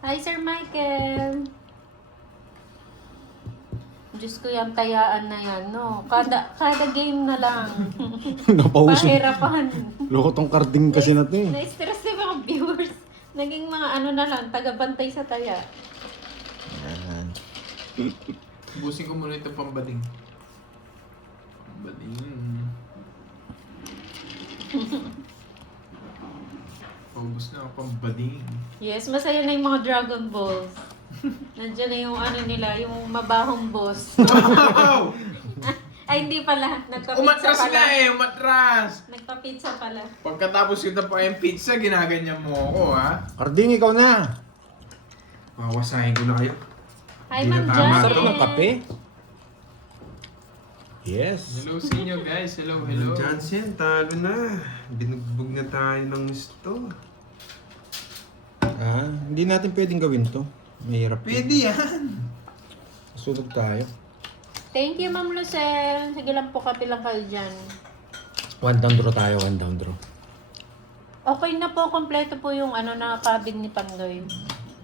Hi, Sir Michael. Diyos ko yung tayaan na yan, no? Kada game na lang. Napauso. Pahirapan. Loko tong carding kasi na to eh. Na-stress yung mga viewers. Naging mga ano na lang, taga-bantay sa taya. Yan. Busin ko muna itong pambading. Pambading. Paubos na ang pambading. Yes, masaya na yung mga Dragon Balls. Nandiyan na yung ano nila, yung mabahong boss. Wow! Ay, hindi pala. Nagpa-pizza Umatras pala. nga eh, umatras! Nagpa-pizza pala. Pagkatapos kita pa yung pizza, ginaganyan mo ako ha. Carding, ikaw na. Mawasahin ko na kayo. Hi, Di Ma'am na tama. Janet. Sarap ng kape. Yes. Hello sa inyo guys, hello, hello. Johnson, talo na. Binugbog na tayo ng gusto. Ah, hindi natin pwedeng gawin to. Mahirap. Pwede yan. Sunog tayo. Thank you, Ma'am Lucel. Sige lang po, kape lang kayo dyan. One down draw tayo, one down draw. Okay na po, kompleto po yung ano na cabin ni Pandoy.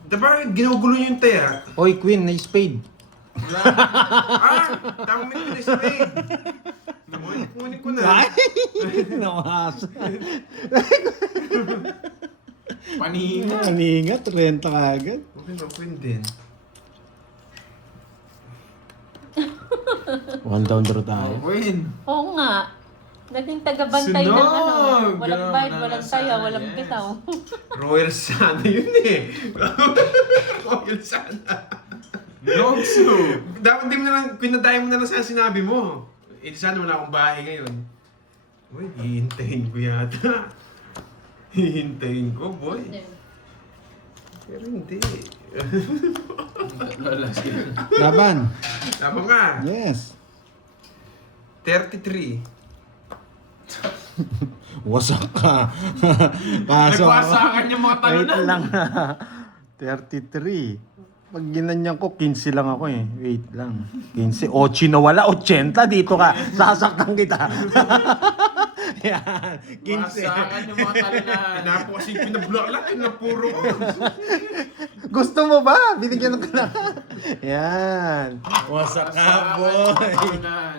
Diba, ginugulo niyo yung taya? Oy, Queen, na spade. Tama mo yung spade. Nakunik ko na. Nakas. Panina. Aningat, renta ka agad. Okay na, Queen din. One down draw tayo. Win. Oo nga. Naging taga-bantay ng ano. Sunog! Walang Ganun bayad, na walang nasa- saya, walang yes. bitaw. Royal sana yun eh. Royal sana. Nogso. Dapat di mo na lang, pinadayo mo na lang sa sinabi mo. Eh, sana wala akong bahay ngayon. Uy, hihintayin ko yata. Hihintayin ko, boy. Pero hindi. Wala sila. Laban. Tama nga. Yes. 33. Wasak ka. Kaso Nagwasakan yung mga wait talunan. lang. 33. Pag ginanyan ko, 15 lang ako eh. Wait lang. 15. 8 na wala. 80 dito ka. Sasaktan kita. Yan. 15. Wasakan yung mga talunan. Napo kasi pinabulaklak na puro. Gusto mo ba? Binigyan ko na. Yan. Wasak ka, boy. Talunan.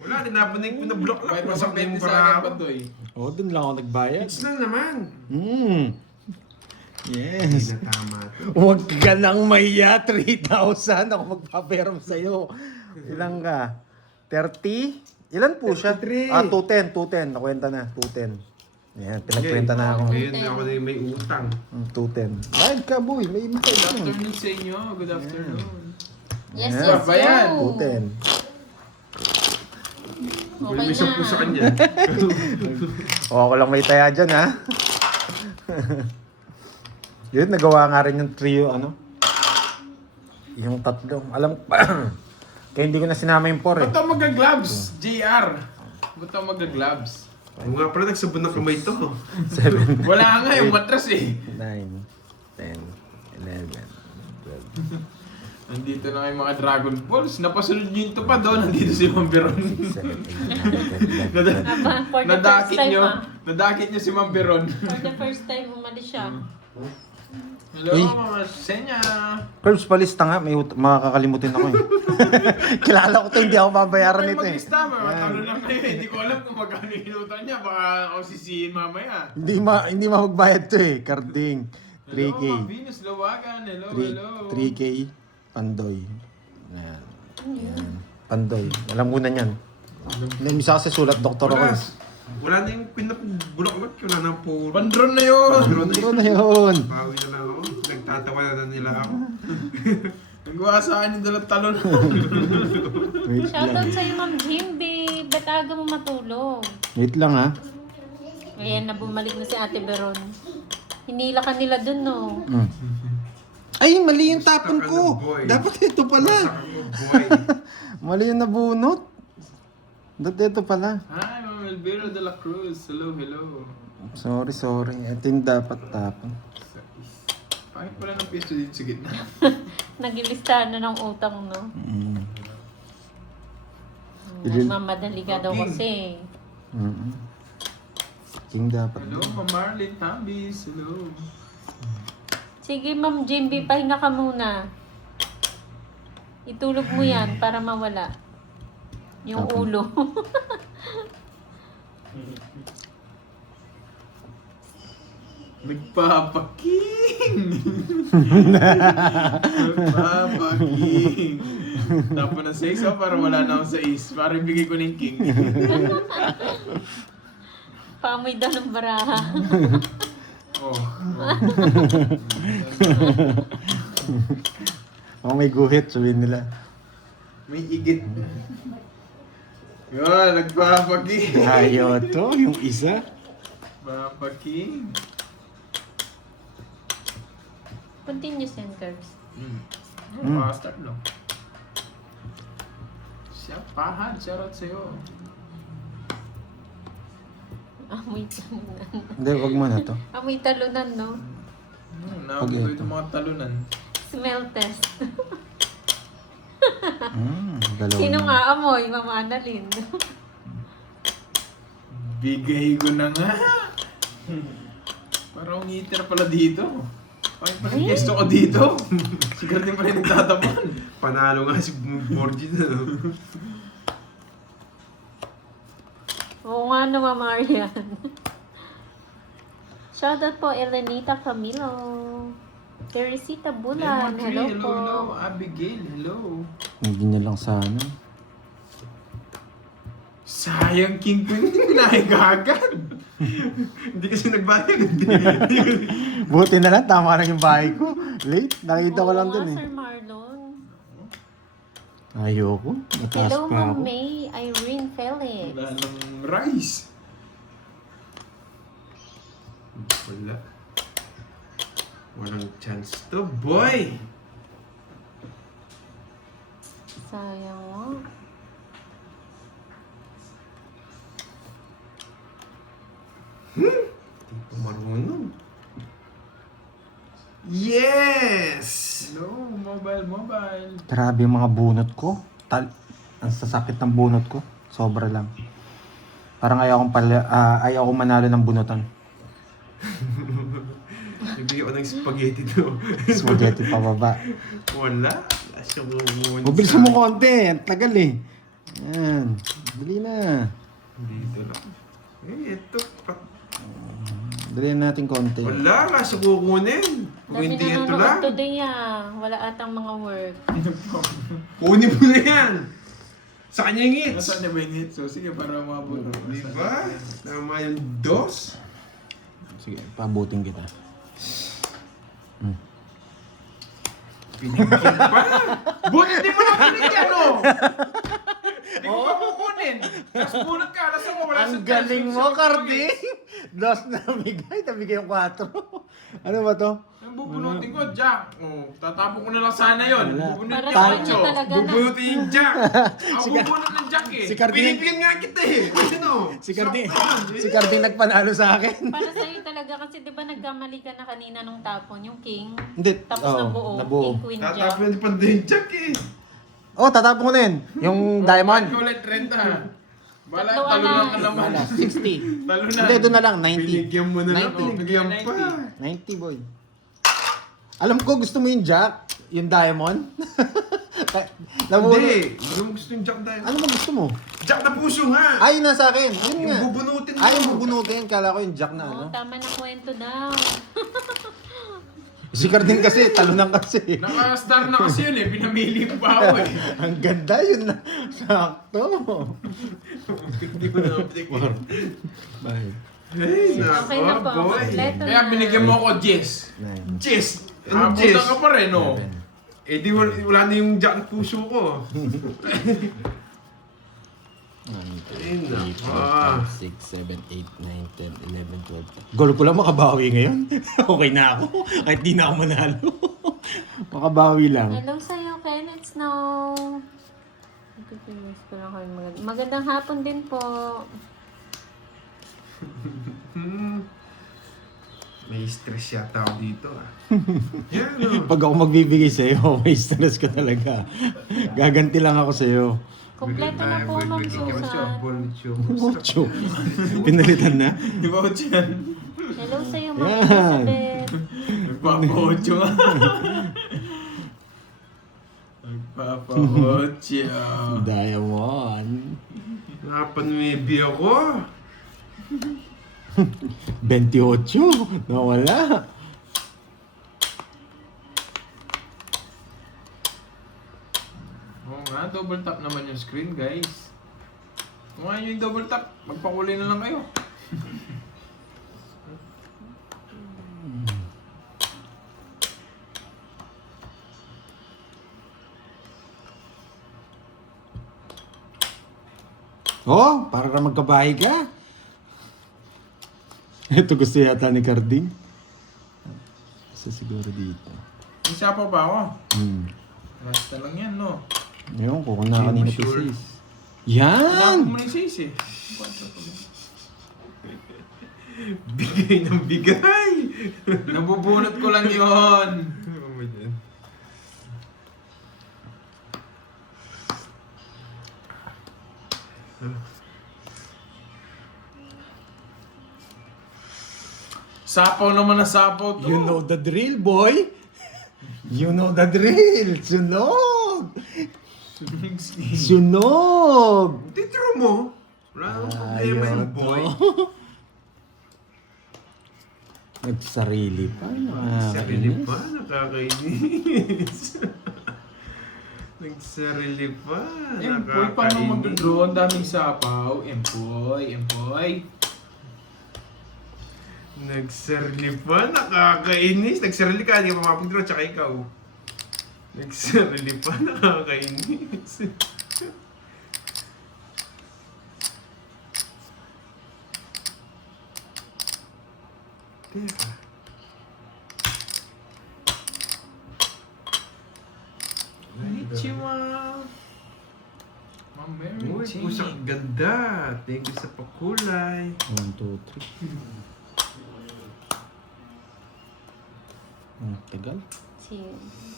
Wala, dinapon na yung pinabulaklak. Kahit Wasak masang na yung 20 sa akin, para Pandoy. Oh, dun lang ako nagbayad. It's lang naman. Hindi Yes. na tama to. Huwag ka nang mahiya. 3,000 ako magpaperam sa'yo. Ilan ka? 30? Ilan po siya? 33. 210. Nakwenta na. 210. Yan, pinagkwenta na ako. Ngayon ako na yung may utang. 210. Bayad ka, boy. May Good imita. afternoon sa inyo. Good afternoon. Yes, Yeah. yes, Bayan. go. 210. Okay May sampu sa na. kanya. O, ako lang may taya dyan, ha? Yun, nagawa nga rin yung trio, ano? Yung tatlong. Alam, kaya hindi ko na sinama yung 4 eh. Ba't ako magka-gloves? JR. Ba't ako magka-gloves? Oo nga pala, nagsabon ng kamay to. 7, Wala nga yung matras eh. 9, 10, 11, 12. Nandito na yung mga Dragon Balls. Napasunod nyo yung tupad doon. Nandito si Ma'am Biron. 7, 8, 9, 10, 11. Aba, for the first Nadakit time nyo. ah. Nadakit nyo si Ma'am Biron. For the first time, umalis siya. Hello, Uy. Mama Senya. Curbs, palista nga. May makakalimutin ako eh. Kilala ko to, hindi ako babayaran nito eh. Mag-lista, matalo lang kayo. Hindi ko alam kung magkano inutan niya. Baka ako sisihin mamaya. Hindi magbayad to eh. Carding. 3K. Hello, Ma'am Venus Lawagan. Hello, hello. 3K. Pandoy. Ayan. Ayan. Pandoy. Alam ko na yan. May isa kasi sulat doktor ako Wala. eh. Wala na yung pinabulaklak. Wala na puro. Pandron na yun. Ano na yun? Bawi na lang ako. Nagtatawa na nila ako. Nagawa sa akin yung dalang talon. Wait Shoutout lang. sa'yo, Ma'am Jimby. Ba't aga mo matulog? Wait lang ha. Ayan na, bumalik na si Ate Beron. Hinila ka nila dun, no? Mm. Ay, mali yung tapon Basta ka ko. ng boy. Dapat ito Basta pala. ako, boy. Mali yung nabunot. Dapat ito pala. Hi, Ma'am Elvira de la Cruz. Hello, hello. Sorry. Ito yung dapat tapon. Bakit pala ng peso dito sa gitna? Nagilistahan na ng utang, no? Mm. Nagmamadali ka daw kasi. King dapat. Hello, Ma'am Marlene Tambis. Hello. Sige, Ma'am Jimby, pahinga ka muna. Itulog mo yan para mawala. Yung Okay. ulo. Nagpapaking! Nagpapaking! Tapos na 6 para wala na akong 6. Para ibigay ko ng king. Paamoy daw ng baraha. Oh. Oh, may guhit, sabihin nila. May igit. Yun, nagpapaking. Ayaw to, yung isa. Papaking. Continue, Senkers. Start no. Siya, pahan. Shoutout sa'yo. Amoy talunan. Hindi, wag mo na to. Amoy talunan, no? Nakapag ko itong mga talunan. Smell test. Dalawa. Sino nga amoy? Mama Annalyn. Bigay ko na nga. Parang ngiter pala dito. Parang pakikisto ko dito. Sigar din pala yung nagtatapan. Panalo nga si Borgie na, no? Oo nga naman, Marian. Shoutout po, Elenita Camilo. Teresita Bulan, hello po. Hello. Abigail, hello. Hindi na lang sana. Sayang king ko hindi pinahigagan. Hindi kasi nagbayad. Buti na lang, tama na yung bahay ko. Late, nakita ko lang Oo dun nga, eh. Sir Marlon. Ayoko, mataas Hello, pa Ma'am ako. May Irene Felix. Wala nang rice. Wala. Walang chance to, boy! Sayang mo. Hindi ko marunong. Yes! Hello, mobile. Grabe yung mga bunot ko. Ang sasakit ng bunot ko. Sobra lang. Parang ayaw kong manalo ng bunutan. Bibigyan ko ng spaghetti to. Spaghetti pababa. Wala. Asya mo muna. Mabilis mo konti. Ang tagal eh. Yan. Dali na. Dito lang. Eh, ito. Dali na natin konti. Wala. Kaso kukunin. Kung Dami hindi ito nanonood lang. today Wala atang mga work. Kunin mo na yan. Sa kanya yung hits. Nasaan na ba yung hit? So, sige, para mabot. Diba? Tama yung dos. Sige, pabutin kita. Pinigyan pa. Buti di mo na pinigyan, no? Hindi ko pa kukunin. Tapos bunot ka, alas ako, wala sa Ang galing mo, Carding! Dos na nabigay yung 4. Ano ba to? Ang bubunutin ko, Jack. Oh, tatapon ko na lang sana yun. Wala. Bubunutin Para yung sa Tama. kanya 8. talaga na. Bubunutin yung jack. Ako bubunot ng Jack eh. Si Carding, Pinipigyan nga kita eh. Ano? si Carding nagpanalo sa akin. Para sa'yo talaga kasi di ba nagkamali ka na kanina nung tapon, yung king. Hindi. Tapos nabuo, king, queen, jack. Tatapon na pa din yung jack eh. Oh, tatapon ko na yun. Yung diamond. Ulit 30. Bala, Tatlo talo na alas. ka naman. Wala, 60. Talo na. Hindi, doon na lang, 90. Pinigyan mo na lang. 90. Pinigyan pa. 90, boy. Alam ko, gusto mo yung jack, yung diamond. Hindi. Ano mo gusto yung jack tayo? Ano ba gusto mo? Jack na puso nga. Ay, nasa akin. Yun nga. Yung bubunutin mo. Ay, yung bubunutin. Kala ko yung jack na ano. Oo, tama na kwento daw. Si Carding kasi, talunan kasi. Naka-star na kasi yun eh. Pinamili pa ako eh. Ang ganda yun na. Sakto. Hindi ko na pinigyan. Bye. Hey, Okay na po. nako, boy. Kompleto Kaya na. binigyan mo ako Jess. 9. Jess. Ano Abutan Jess? ka pa rin, no? Eh di wala na yung jack na puso ko. Ay, nako. 6, 7, 8, 9, 10, 11, 12. Goal ko lang makabawi ngayon. Okay na ako. Kahit di na ako manalo. Makabawi lang. Hello sa'yo, Kenneth Snow. Magandang hapon din po. May stress yata ako dito ah. Yan o. Pag ako magbibigay sa'yo, may stress ko talaga. Gaganti lang ako sa'yo. Kompleto na po, Ma'am Susan. Ocho. Pinalitan na. Di ba ako dyan? Hello sa'yo, Ma'am Yan. Elizabeth. Nagpapahotyo nga. Nagpapahotyo. Diamond. Napanwebi ako. 28. Nawala. Oo nga, double tap naman yung screen, guys. Kung ayaw nyo yung double tap, magpakulay na lang kayo. Oh, para ka magkabahay ka. Ito gusto yata ni Carding. Isa siguro dito. Isa pa ba ako? Last na lang yan, no? Ngayon, kung na kanina pa Sure. sis. Wala Yan! mo na yung sis eh. Bigay ng bigay. Nabubunot ko lang yun. Ano ba yan? Sapaw naman na sapaw to. You know the drill, boy! You know the drill! Sunog! Sunog! Titro mo. Wala namang problema yung boy. Nagsarili pa. Nagsarili pa, nakakainis. Nagsarili pa, Empoy, paano mag-draw? Ang daming sapaw. Empoy. Nagsarili pa, nakakainis. Nagsarili ka, hindi ka pa mapag-draw, tsaka ikaw. Nagsarili pa, nakakainis. Teka. Konnichiwa. Ma'am Mary Uy, Jane. pusak ganda. Thank you sa pakulay. 1, 2, 3. Tagal. Si...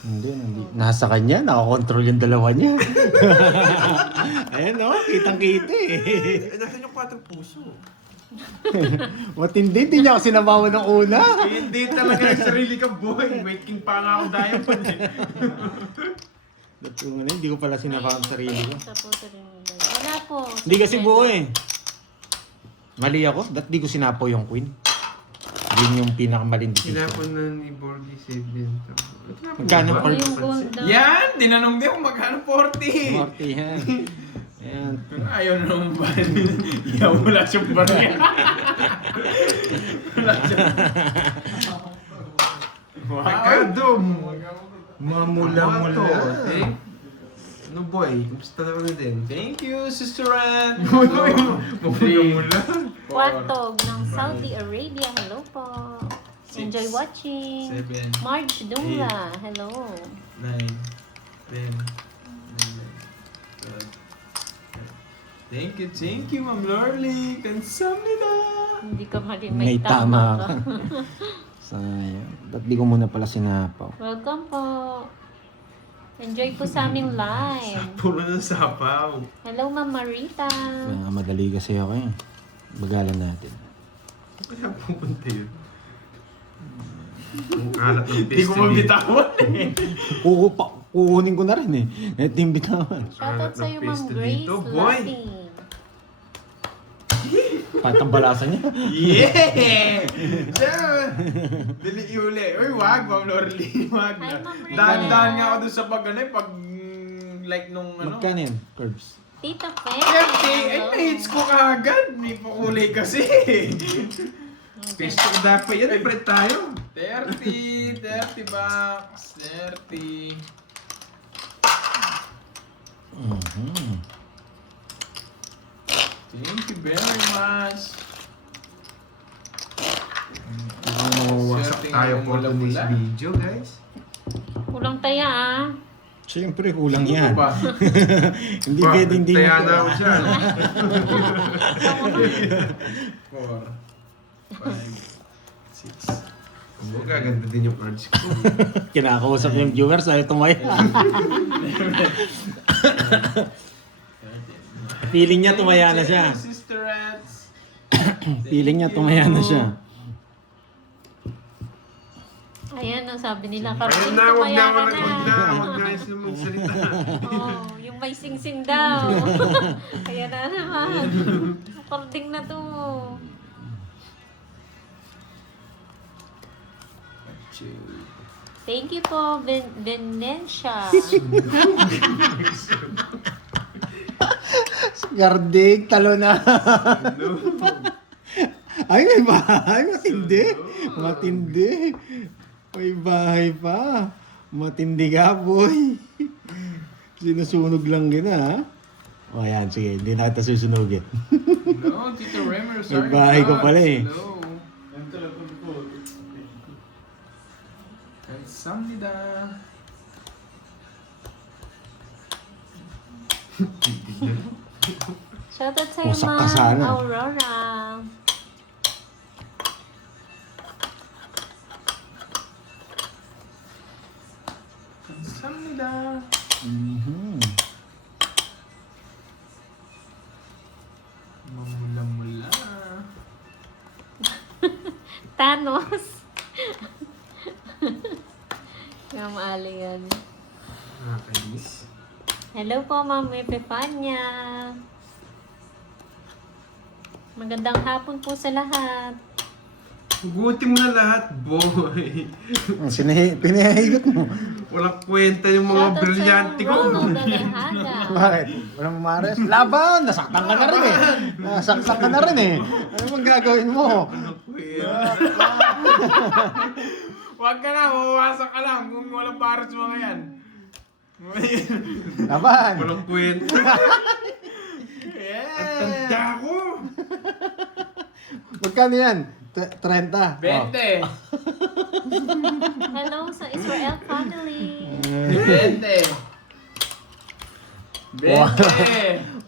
Hindi. Nasa kanya, nakakontrol yung dalawa niya. Ayan o, kitang-kita eh. Nasaan yung 4 puso? Matindi, hindi niya ako sinabawan ng una. Hindi talaga nagsarili ka, boy. May king pa nga ako diamond eh. Ba't yung ano, hindi ko pala sinabawan ng sarili ko. Sa puso rin nila. Wala po. Hindi kasi buo eh. Mali ako, ba't di ko sinapo yung queen? Yun yung pinakamalindi dito. Sinapon na ni Borgie save din. Magkano Ano per- yung gold daw? Yan! Tinanong din kung magkano 40. 40 yan. Ayan. Pero ayaw na naman ba? Yaw, wala siyang barya. Wala siyang... Wow! Ricardo! Mamula-mula. Eh? Ano boy? Kumusta naman na din? Thank you, Sister Red! Mamula-mula. Kwatog ng Saudi Arabia. Hello po. Six, Enjoy watching. 7, Marge Dungla. Hello. 9, 10, 11, 12. Thank you, Ma'am Lorly. Kansamnida! Hindi ka mali. May tama ka. Sayang. Ba't di ko muna pala sinapaw? Welcome po. Enjoy po sa aming live. Puro ng sapaw. Hello, Ma'am Marita. Madali kasi ako eh. Bagalan natin. Kaya pupunta yun. Ang alat ng Hindi ko mabitawan eh. Kukunin ko na rin eh. Ito yung bitawan. Shoutout sa iyo, Ma'am Pwesto Grace dito, boy. Latin. Patambalasan niya. Yeah! Dili iuli. Uy, wag, Ma'am Lorly. Wag Hi, na. Ma'am Rina. Dahan-dahan nga ako dun sa pag ano eh, pag like nung ano. Magkano yan? Curves. Tita Fe. Ay, na-hits ko kagad. May pakulay kasi. Pesto dapat yan. Bread tayo. 30 bucks. 30. Thank you very much. Wasak Swerte tayo nga for today's mula-mula. video, guys. Kulang taya ah. Siyempre, kulang Ano yan. ba? Hindi pwede hindi. Taya na ako siya. 4, 5, 6. Ano, gaganda din yung cards ko. Kinakausap yung viewers, ayaw tumaya. Feeling niya tumaya na siya. Sister Rats. Feeling niya tumaya na siya. Ayan, ano, sabi nila, Ayun Karding, na, wag na, tumaya ka wag na. na, wag na sila magsalita. Oh, yung may sing-sing daw. Kaya na naman. Karding na to. Thank you po, Venetia. Gardig, talo na. Hello. Ay, may bahay. Matindi. Matindi. May bahay pa. Matindi ka, boy. Sinusunog lang gina, ha? O, yan. Sige, hindi na kita susunugin. Hello, Tito Remer. May bahay ko pala eh. Hello. 감사합니다. Shoutout sa'yo, Wasak ka Ma'am sana. Aurora. 감사합니다. Mhm. Mamula-mula. Thanos. Yung aling yan. Nakakainis. Hello po, Ma'am Epifania. Magandang hapon po sa lahat. Hugutin mo na lahat, boy. Pinahigot mo. Walang kwenta yung mga Shoutout brilyante sa ko. Ronald Alejada. Bakit? Walang mares? Laban! Nasaktan ka na rin eh. Nasaktan ka na rin eh. Ano bang gagawin mo? Walang kwenta. Huwag ka na, mawawasak ka lang kung walang para sa mga yan. Laban! Walang kwenta. Ang tanda ko. Magkano yan? 30. 20. Hello sa Israel family. 20. 20.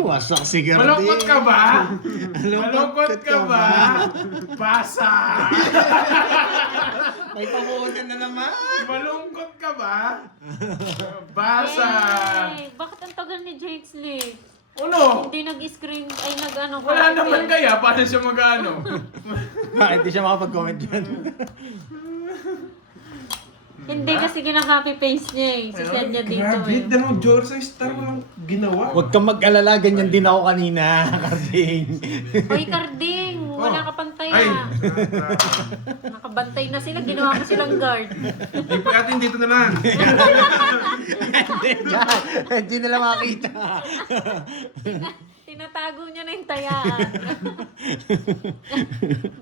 Wasak si Gardi. Malungkot ka ba? Malungkot Malungkot ka ba? Basa! May pamuutan na naman. Malungkot ka ba? Basa! Hey, bakit ang tagal ni Jake Slick? Uno! Hindi nag-screen, ay nag-ano. Wala copy naman paste. kaya, paano siya mag-ano? Bakit di siya makapag-comment dyan? Hindi kasi ginaka-copy paste niya eh. Sisend niya dito Grabe, eh. dalawang George sa star walang ginawa. Huwag kang mag-alala, ganyan din ako kanina. Karding. Hoy, Karding! Wala ka pang Ay! taya. Nakabantay na sila, ginawa ko silang guard. Ay, pagkatin dito na lang. Hindi nila makita. Tinatago niya na yung tayaan.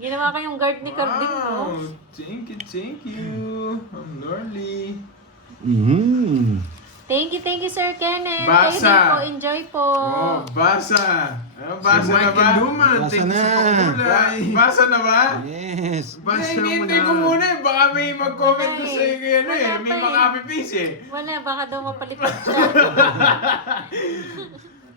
Ginawa ko yung guard ni Karding ko. Wow! Thank you. I'm Norly. Thank you, Sir Kenneth. Basa. Kayo din po, enjoy po. Oh, basa. Ano, basa Si na ba? Michael Luman, Basa thank you sa na. pagkulay. Basa na ba? Yes. Basa Hindi ko muna eh. Baka may mag-comment ko sa iyo ano eh. Wala May pa mga eh. apipis eh. Wala, baka daw mapalipat siya.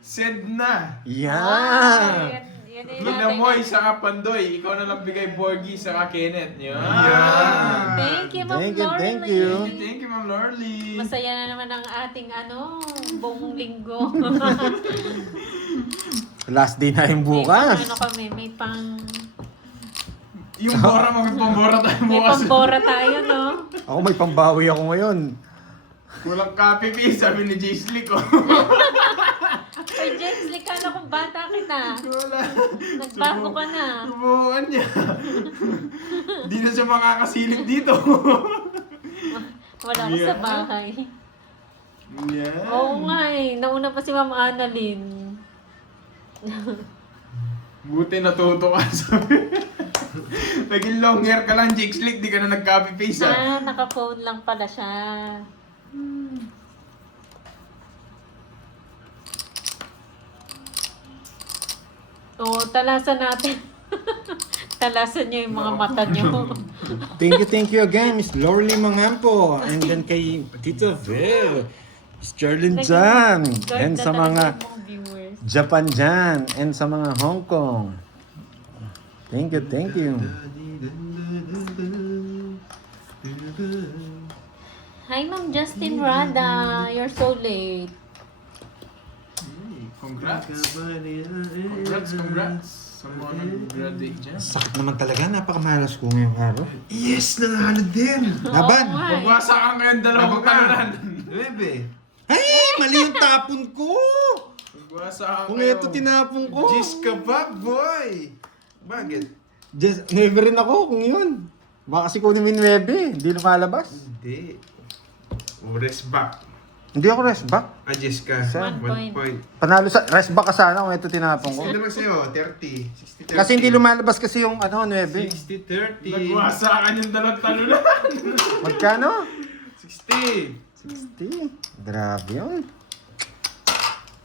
Send na. Yan. Yan yung Ginamoy sa Pandoy. Ikaw na lang bigay Borgie sa Kenneth. Yan. Thank you, Ma'am Thank you, Lorly. thank you. Thank you, Ma'am Lorly. Masaya na naman ang ating buong linggo. Last day na yung bukas. May kami, may Yung bora, magpambora tayo may bukas. pambora tayo, no? Ako may pambawi ako ngayon. Walang copy paste, sabi ni J-Slick ko. Kay James, likala kung bata kita. Wala. Nagbago ka na. Subukan niya. Di na siya makakasilip dito. Wala ko sa bahay. Yan. Oo nga eh. Nauna pa si Ma'am Annalyn. Buti natuto ka sabi. Naging long hair ka lang, J-Slick. Di ka na nag-copy paste ah. Naka-phone lang pala siya. Oo, talasan natin. Talasan niyo yung mga mata niyo. Thank you again, Miss Lorly Mangampo. And then kay Tito Vel, Miss Charlene Chan. And sa mga viewers. Japan dyan. And sa mga Hong Kong. Thank you. Hi, Ma'am Justin Rada. You're so late. Congrats. Congrats. Sa mga nag-graduate dyan. Sakit naman talaga. Napakamalas ko ngayong araw. Yes! Nanalo din! Laban! Oo nga eh. Magbasa ka ngayon dalawang Laban ka. talunan. 9. Ay! Mali yung tapon ko! Magbasa ka Kung ngayon. ito tinapon ko. Jis ka ba, boy? Bakit? Just, never rin ako kung yun. Baka kasi kunin mo yung 9. Hindi lumalabas. Hindi. Rest back. Hindi ako rest back. Jis ka. Isa. 1 point. Panalo sa rest back ka sana kung ito tinapon ko. 60 naman sa'yo. 30. 60-30. Kasi hindi lumalabas kasi yung 9. 60-30. Nagwasa ka yung dalawang talunan. Magkano? 60. 60. Grabe yun.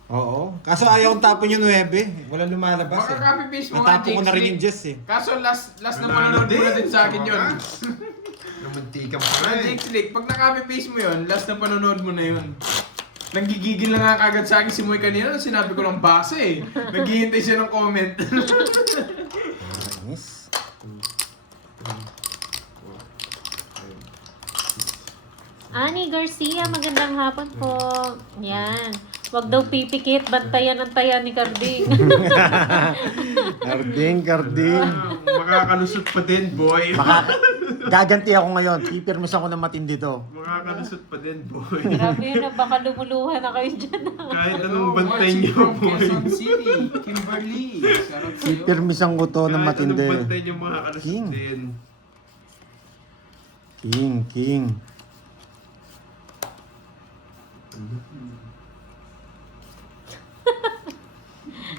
Oo. Kaso ayaw kong tapon yung 9. Walang lumalabas Baka copy paste mo nga, Natapon ko na rin yung Jinx Jess eh. Kaso last na Nanalo panonood mo na din sa akin yun. Namantika pa nga eh. Jinx League, pag na-copy paste mo yun, last na panonood mo na yun. Nanggigigil na nga kagad sa akin si Moy kanina, sinabi ko lang base eh. Naghihintay siya ng comment. Nice. Ani Garcia, magandang hapon po. Yan. Wag daw pipikit, bantayan ang taya ni Carding. Karding. Makakalusot pa din, boy. Gaganti ako ngayon. Pipirmis ako ng matindi to. Makakalusot pa din, boy. Grabe yun, baka lumuluhan na kayo dyan. Kahit anong bantay niyo, boy. Quezon City, Kimberly. Sarap sa'yo. Pipirmisan ko to ng Kahit anong matindi. bantay niyo, makakalusot King. din. King.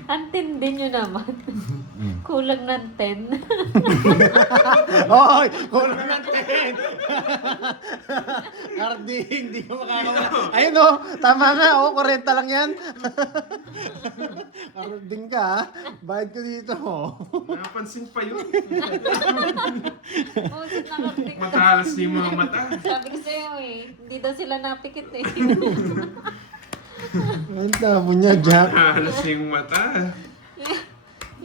Ang tindi nyo naman. Kulang ng 10. Hoy! Kulang ng 10! Karding, hindi ko makakawala. Ayun o, tama nga. 40 lang yan. Karding ka ha. Bayad ko dito. Napansin pa yun. Pusit na Carding. Matalas niyo yung mga mata. Sabi ko sa'yo eh, hindi daw sila napikit eh. Ang tamo niya, Jack. Matalas niyo yung mata.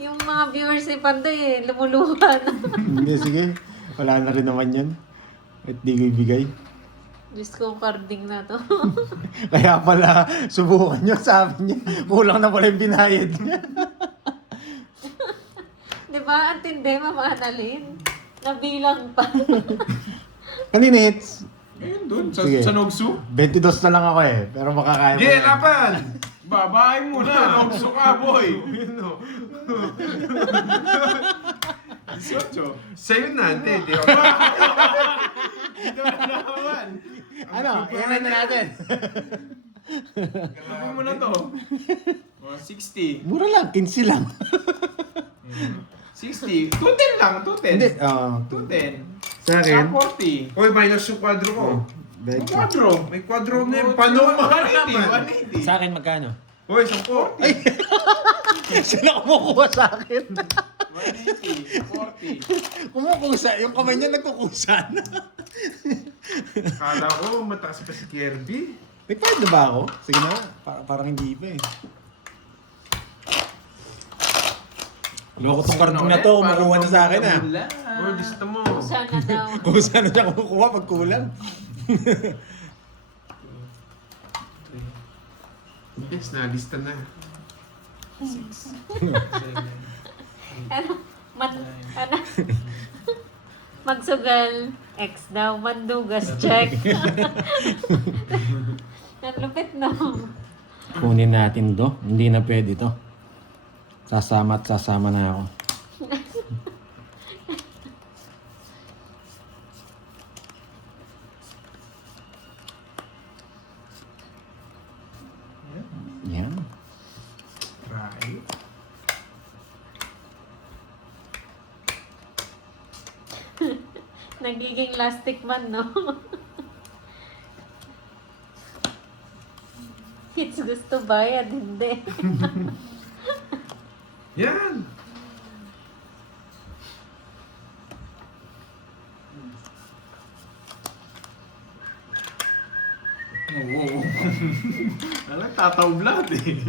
Yung mga viewers ni Panday, lumuluhan. Hindi, sige. Wala na rin naman yan. At di ko ibigay. Diyos ko, Carding na to. Kaya pala, subukan niyo, sabi niya. Kulang na pala yung binayad niya. Di ba? Ang tindi, Mama Annalyn. Nabilang pa. Kanina hits. Ayun dun, Sige. sa Nogsu. 22 na lang ako eh. Pero makakaya mo Yeah, yan. laban! Babae mo na, Nogsu ka boy. Yun o. 18. Sa'yo na, hindi. Di ako. Ito na naman. Ano? Iyanan na natin. Gawin mo na to. 60. Mura lang, 15 lang. 60. 210 lang, 210. Hindi. 210. Sa akin. Sa 40. Oy, minus yung kwadro ko. Beg. Quadro. May kwadro na yun. Paano mahal naman? 180. Sa akin magkano? Oy, 10. Sino kumukuha sa akin? 180. 40. Kumukusa. Yung kamay niya nagkukusa na. Kala ko, mataas pa si Kirby. Nagpahid na ba ako? Sige na. Parang hindi pa eh. Loko tong karding na to. Kumukuha na sa akin ah. Oh, gusto mo. Sana daw. Kung saan na siya kumukuha pag kulang. Yes, nalista na. Ano? Ano? Magsugal. X daw. Mandugas. Check. Ang lupit no. Kunin natin to. Hindi na pwede to. Sasama at sasama na ako. Yan. Right. Nagiging plastic man, no? It's gusto bayad, hindi. Yan! Oo. Alam, tatawblad eh.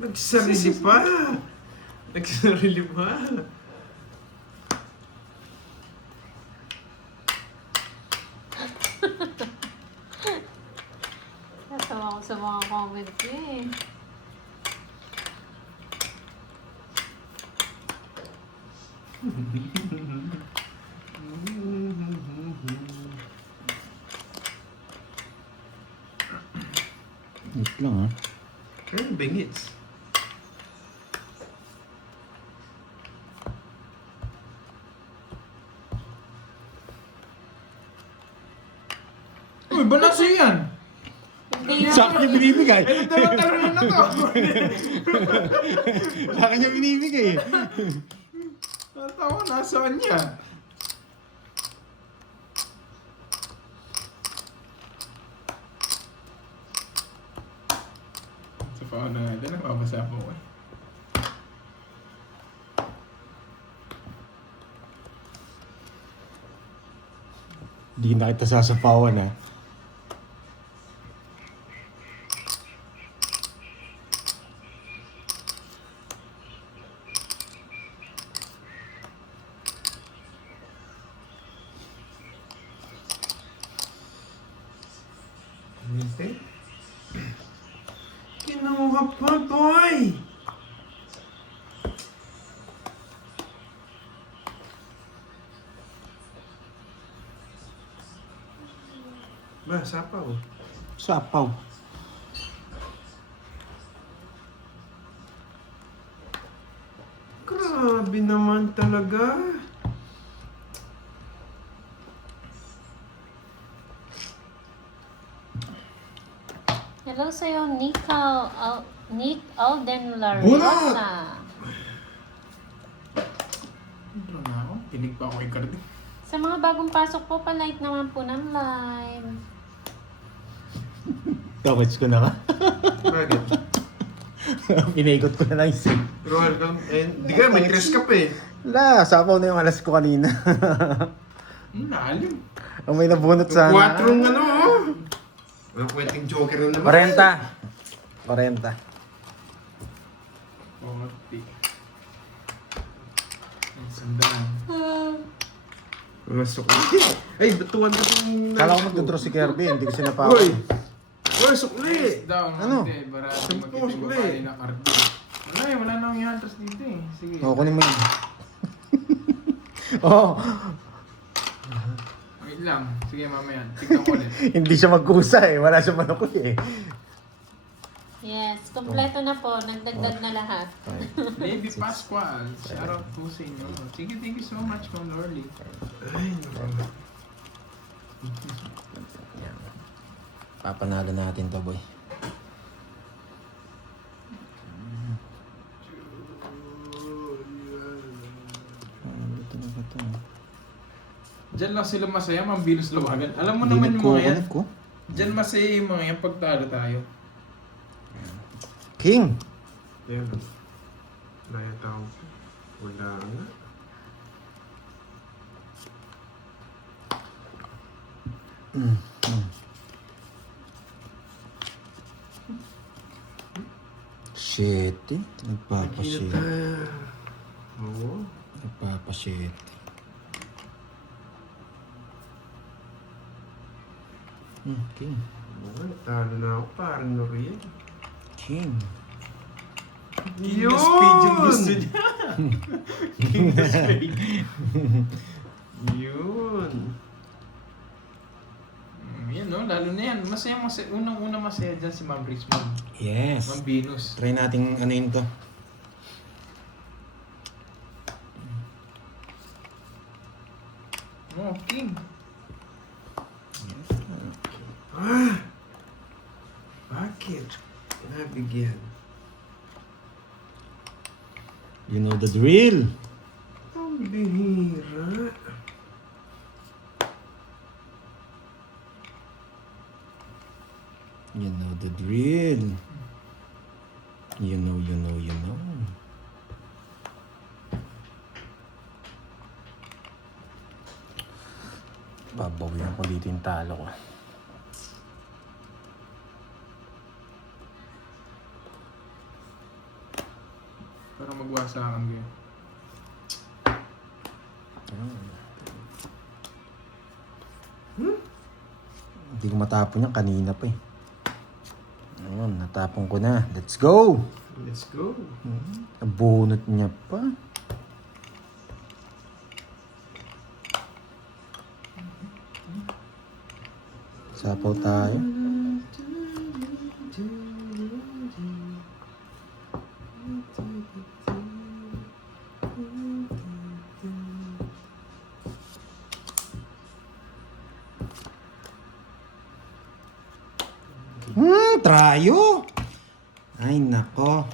Nagsarili pa! Nagsarili pa! nakaka-comment ko eh. Wait lang, ha? Ayun, bingits. Uy, banasa yan! Hindi yan. Sa akin yung binibigay. Eh, dalawang talon na to! Sa akin yung binibigay. Natawa, nasaan niya? Sa paano nga, dyan nagpapasa po ko eh. Di na kita sasapawan, ha? Hindi. Kinuha pa, boy! Ba, sapaw. Sapaw. Grabe naman talaga. Hello sa'yo, Nick Alden Wala! Lariosa. Ano na ako? Tinig pa ako kay Cardi. Sa mga bagong pasok po, palike naman po ng live. Tawits ko na nga. Bakit? Pinaikot ko na lang yung sim. Pero welcome. Eh, di ka, may tres ka pa eh. La, sapaw na yung alas ko kanina. Lalim. Ang may nabunot sana. Quattrong ano, oh. Walang pwedeng joker na naman. 40. Konti. Ang sandaan. Masok. Ay, batuan ka itong... Kala ko magdodraw si Kirby, hindi ko Uy! sinapawan. Uy, sukli! Down, Ano? konti. Barati Sampung magkitibaba sukli. na Cardi. Wala eh, wala na akong i-hunters dito eh. Sige. Oo, kunin mo yun. Oo, Wait lang. Sige, mamaya. Tignan ko ulit. hindi siya magkusa eh. Wala siya manok eh. Yes, kompleto na po. Nagdagdag na lahat. Baby Pascual. Shout out po sa inyo. Sige, thank you so much, Ma'am Lorly. Ay, naku. Papanalo natin to, boy. Diyan lang sila masaya, Ma'am Venus Lawagan. Alam mo Hindi naman yung mga yan. nagkukulit ko. Diyan masaya yung mga yan pag talo tayo. King! Yan. Laya tao. Wala nga. Shit eh. Nagpapashit. Oo. Nagpapashit. King. Oo, talo na ako. Parang Noriel. King. King the Spade yung gusto niya. King the Spade. Yun. Yan no, lalo na yan. Masaya, unang-una masaya dyan si Ma'am Richmond. Yes. Ma'am Venus. Try nating ano yun to. Oh, King. Ah! Bakit? Nabigyan. You know the drill. Ang bihira. You know the drill. You know. Babawian ko dito yung talo ko. Para magwasakan kayo. Hindi ko matapon yan kanina pa eh. Yun, natapon ko na. Let's go! Let's go. Nabunot niya pa. Sapaw tayo. Trayo! Ay, nako.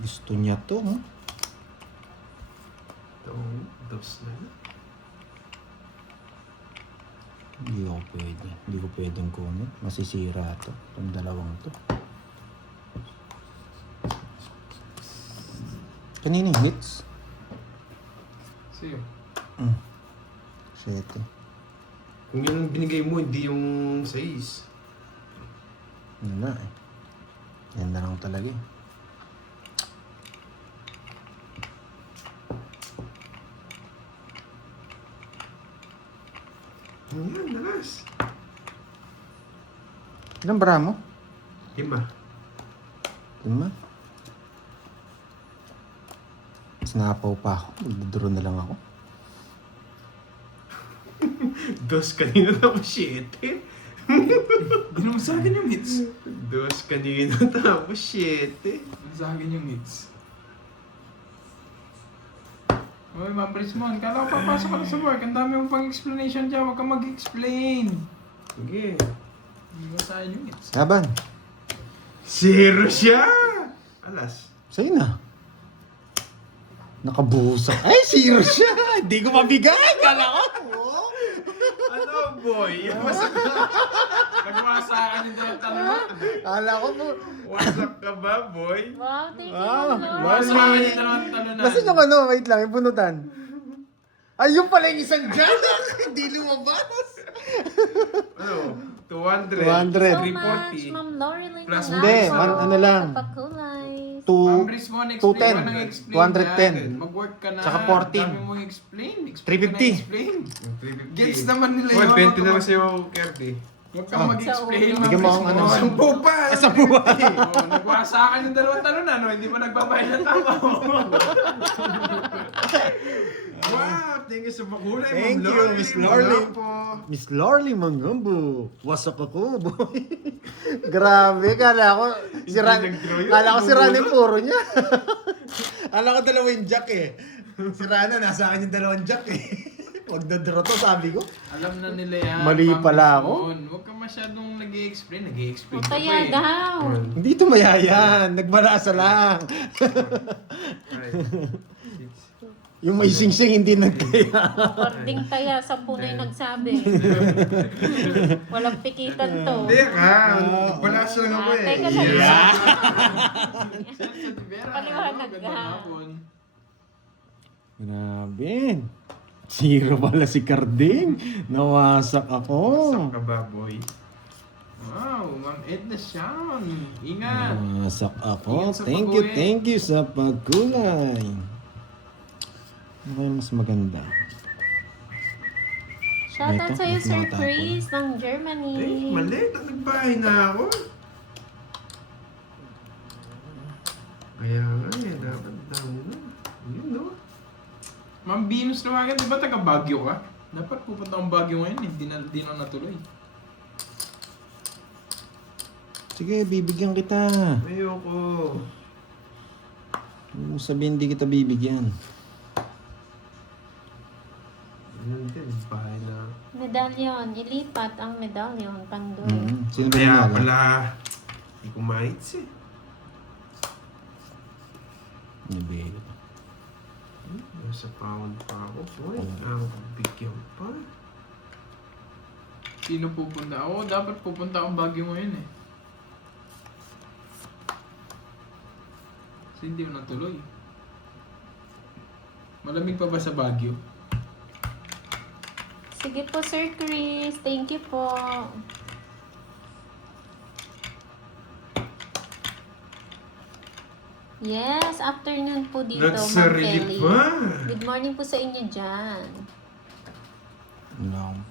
Gusto niya to, ha? Dos na. Hindi ako pwede. Hindi ko pwedeng kunin. Masisira to. Itong dalawang to. Kanina yung hits? Sa'yo. 7. Kung yan ang binigay mo, hindi yung 6. Yun na eh. Yan na lang talaga eh. Yan, nalas. Ilang bara mo? 5. 5? Sinapaw pa ako. Magdodoro na lang ako. Dos kanina tapos 7. Hindi naman sa akin yung hits. Dos kanina tapos 7. Hindi sa akin yung hits. Uy, Ma'am Prismon, kala ko papasok ka na sa work. Ang dami mong pang-explanation dyan. Huwag kang mag-explain. Sige. Hindi ba sa akin yung hits? Laban. 0 siya! Alas. Sa'yo na. Nakabusak. Ay, 0 siya. Hindi ko mabigay. Kala ko. Ano, boy? Nagwasakan yung dalawang tanong. Kala ko po. Wasak ka ba, boy? Wow, thank you, Wow. Lord. Nagwasakan yung dalawang tanong. Nasaan yung ano? Wait lang, yung bunutan. Ayun pala yung isang dyan. Hindi lumabas. Ano? 200. 200. So much, 340. Ma'am Loreline. Plus Hindi, ano lang. Kapakulay. Ma'am Prismon, explain ka ng 210. explain 210. dyan. Mag-work ka na. Tsaka 14. Dami mong explain. 350. Explain. 350. Gets naman nila Uy, yun. 20 naman sa'yo, Kirby. Huwag kang mag-explain. Sa ulo. Bigyan mo akong ano. 10 pa! Sa buwan. Nagwasakan yung dalawang tanong na, no? Hindi pa nagbabayad ng tama. Wow! Thank you sa pakulay, Thank Ma'am you, Lorly. Miss Lorly. Wala po. Miss Lorly Mangambo. Wasak ako, boy. Grabe, kala ko si Rana yung puro niya. Kala ko dalawa yung jack eh. Si Rana, nasa akin yung dalawang jack eh. Huwag na draw to, sabi ko. Alam na nila yan. Mali Ma'am pala Prismon. Huwag ka masyadong nag-i-explain. Nag-i-explain ka pa Kaya eh. daw. Hindi tumaya yan. Nagmarasa lang. Yung may sing-sing hindi nagkaya. According taya, 10 na yung nagsabi. Walang pikitan to. Hindi ka. Balas lang ako eh. Teka lang. Yeah. Sa Tibera, Paliwanag ganda ka. hapon. Grabe. Zero pala si Carding. Nawasak ako. Wasak ka ba, boy? Wow, Ma'am Edna Sean. Ingat. Nawasak ako. Ingat sa Thank pag-uwi. you sa pagkulay. Ano kaya mas maganda? Shoutout Ito, sa'yo, mas Sir matapon. Chris ng Germany. Eh, mali. Nagbahay na ako. Kaya nga eh, dapat daw na. Yun, no? Ma'am Venus Luwagan, di ba taga Baguio ka? Dapat pupunta akong Baguio ngayon, hindi na natuloy. Sige, bibigyan kita. Ayoko. Huwag mo sabihin hindi kita bibigyan. Yun din, bahay na. Medallion. Ilipat ang medallion pang doon. Sino ba Kaya nanalo? pala, hindi ko maits eh. Nabili. Nasa pound pa ako. Boy, ang bigyan pa. Sino pupunta? Oo, dapat pupunta akong Baguio ngayon eh. Kasi hindi mo natuloy. Malamig pa ba sa Baguio? Sige po, Sir Chris. Thank you po. Yes, afternoon po dito, Ma'am Nagsarili Kelly. pa. Good morning po sa inyo dyan. Wala akong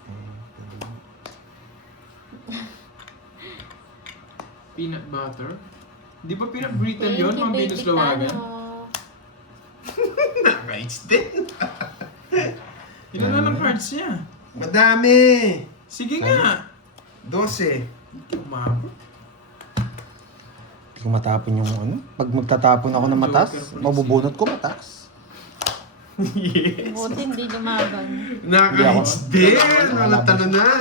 Peanut butter? Di ba peanut brittle Thank yun, you, Ma'am Baby Venus Lawagan? Tano. Nakaka-hits din. Ilan na ng cards niya? Madami! Sige nga! 12. Hindi umabot. Hindi ko matapon yung ano. Pag magtatapon ako ng matas, mabubunot ko matas. Yes. Buti hindi lumaban. Nakaka-hits din. Walang talunan.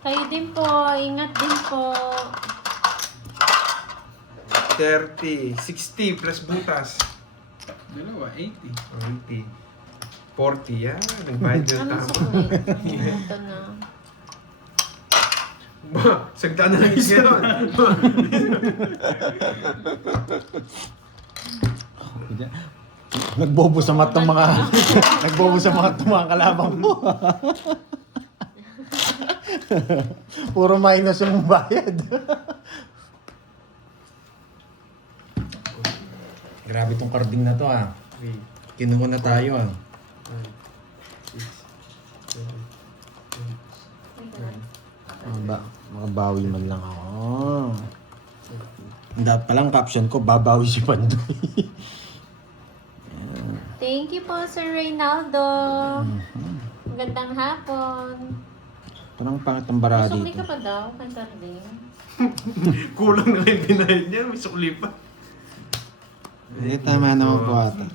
Kayo din po. Ingat din po. 30. 60 plus butas. Dalawa, 80. 80. 40 yan. Nagbayad na Anong tama. sukli? Ito na. Ba, sagda na lang isa yun. Nagbobo sa mat ng mga nagbobo sa mga kalabang mo. Puro minus yung bayad. Grabe tong carding na to ah. Kinuha na tayo ah. Makabawi man lang ako. Dapat palang caption ko, babawi si Pandoy. Thank you po, Sir Reynaldo. Magandang hapon. Parang pangit ang bara Sukli dito. ka pa daw, kay Carding. Kulang na lang yung binayad niya. May sukli pa. Hindi, tama naman po ata.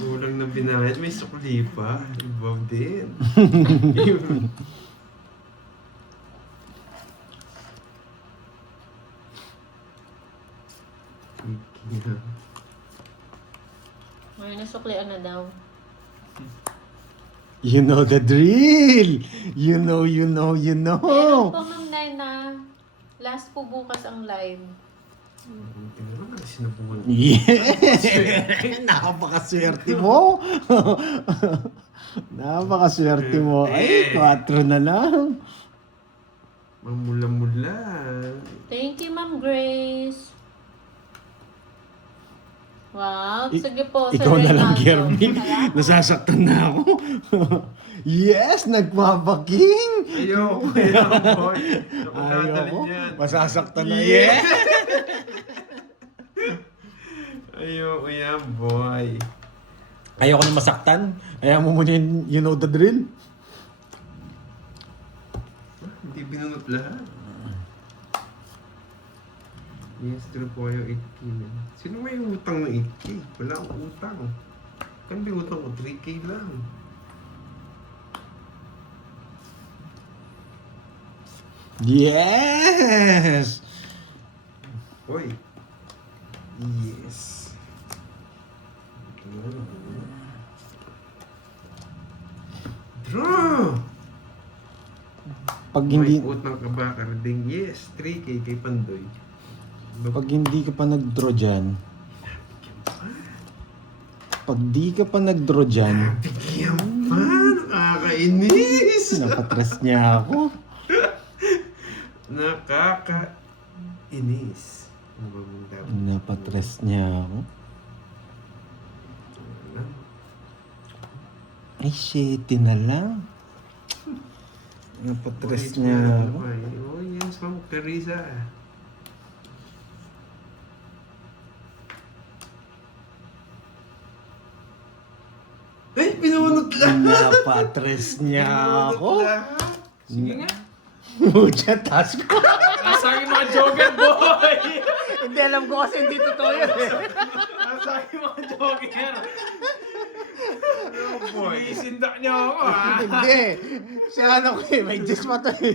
Kulang na binayad. May sukli pa. Ibaw din. May nasuklian na daw. You know the drill! You know, you know, you know! Meron po, Ma'am Naina. Last po bukas ang live. Tingnan mo, sinabuhan. Yeah! Napakaswerte mo! Napakaswerte mo. Ay, 4 na lang. Mamula-mula. Thank you, Ma'am Grace. Wow, sige po, Sir Ikaw na lang, Reynaldo. Gerby. Salamat. Nasasaktan na ako. Yes! Nagmabaking! Ayoko, boy. Ayoko. Yan. Masasaktan na. Yeah! Ayoko yan, boy. Ayoko na masaktan. Ayaw mo muna yung you know the drill. Hindi binunot lahat. Yes, true po kayo, 8K na. Sino may utang ng 8K? Wala akong utang. Kan may utang ko, 3K lang. Yes! Hoy. Yes. Draw! Pag hindi May utang ka ba, Carding? Yes, 3K kay Pandoy. pag hindi ka pa nag-draw dyan, pag di ka pa nag-draw dyan, Bigyan pa! Nakakainis! napatres niya ako. Nakakainis. Ano ba mong dapat? Napatres niya ako. Ay, 7 na lang. Napatres niya ako. Oh, yes, Ma'am Carissa. Ay, pinunot lang! Napatres niya ako. Sige nga. Mucha task ko. Nasa akin mga joker, boy! Hindi alam ko kasi hindi totoo yun eh. Nasa akin mga joker. Oh, boy. Isindak niyo ako, ha? Hindi. Siya ano ko eh, may Diyos pa to eh.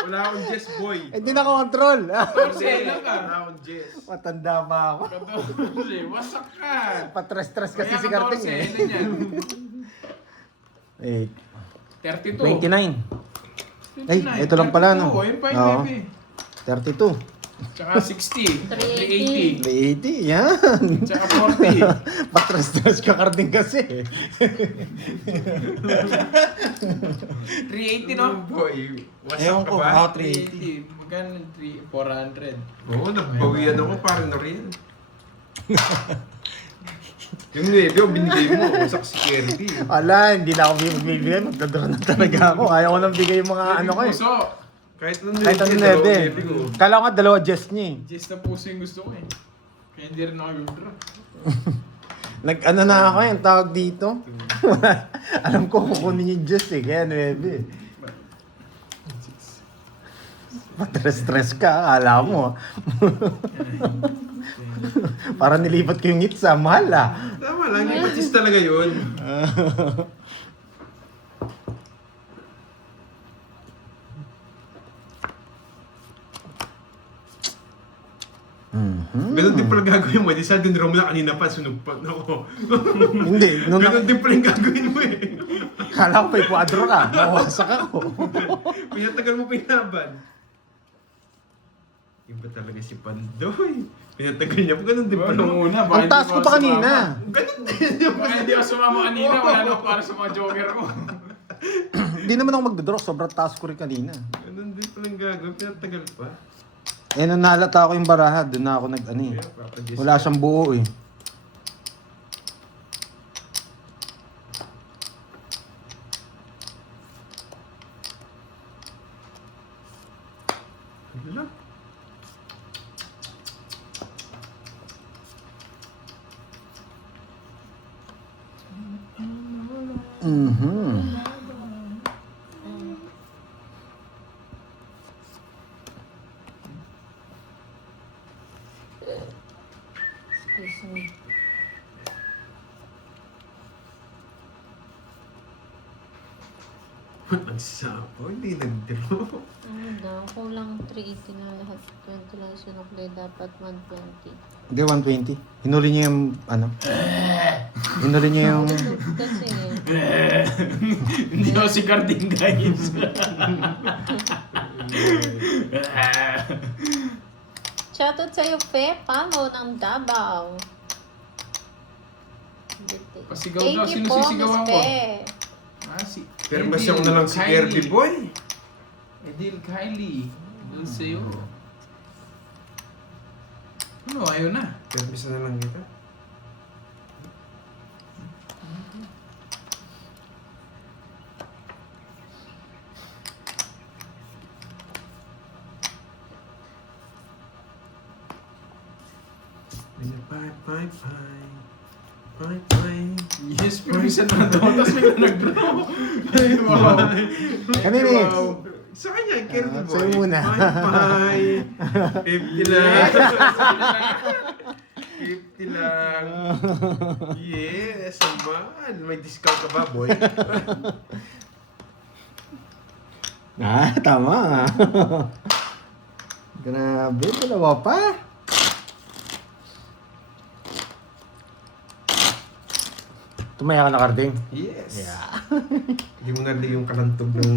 Wala akong Jess, boy. Hindi na control. Kasi lang ka. Wala akong Jess. Matanda pa ako. Kasi, wasak ka. Patres-tres kasi Kaya si Karting 14, eh. ilan yan? Eh, 32. 29. Ay, ito lang pala, no? 32, yun pa yung Oo. baby. 32. Tsaka 60. 380. 380, yan. Tsaka 40. Patres-tres ka Karting kasi. 380, no? Oh, boy. Wasak Ewan ka ko, ba? how 380. Magkano? 400. Oo, nagbawian ako para na rin. Yung 9, binigay mo. Wasak si Kirby. Ala, hindi na ako magbibigay. Magdadra na talaga ako. Ayaw ko nang bigay yung mga ano ko eh. Puso. Kahit ano Kahit ano nebe. Kala ko nga dalawa Jess niya eh. Jess na puso yung gusto ko eh. Kaya hindi rin ako withdraw. Nag-ano na ako yung tawag dito. Alam ko kukunin yung Jess eh, kaya 9. Stress ka, alam mo. Para nilipat ko yung hits mahal ah. Tama lang, yung patis talaga yun. Ganun din pala gagawin mo. Di sa din Rome na kanina pa, sunog pa. Ako. Hindi, Ganun din pala yung gagawin mo eh. kala ko pa ikwadro ka, mawasak ako. Pinatagal mo pinaban. Iba talaga si Pandoy. Pinatagal niya po, ganun din pala. Nung una, baka Ang hindi taas ko ako pa kanina. sumama. Ganun din. Baka hindi ako sumama kanina, wala na ako para sa mga joker ko. Hindi naman ako magdodraw, sobrang taas ko rin kanina. Ganun din pala yung gagawin, pinatagal pa. Eh, nung nalata ko yung baraha, doon na ako nag-ano eh. Kaya, papadis. Wala siyang buo eh. Wala. Mhm. Excuse me. Ang sapo, hindi nag-draw. Ano daw, kulang 380 na lahat. 20 lang sinukli, dapat 120. Hindi, 120. Hinuli niya yung, ano? Hinuli niya yung... Kasi, Hindi ako si Carding, guys. shoutout sa'yo, Fe. Pamo ng Davao. Pasigaw Thank daw. you Sino po, sisigawan Miss ko? Fe. Si Pero mas yung na lang si Kylie. Kirby Boy. Edil Kylie. Doon sa'yo. Ano, ayaw na. Kirby sa na lang kita. Bye, bye, bye. Bye, bye. Yes, pero isa na daw. Tapos may nag-draw. Ay, wow. Kami next. Wow. Sa kanya, Kirby Ah, Boy. sa'yo muna. Bye, bye. 50 lang. 50 lang. Yes, man. May discount ka ba, boy? Ah, tama. Grabe, dalawa pa. Tumaya ka na, Carding. Yes. Yeah. Hindi mo narinig yung kalantog ng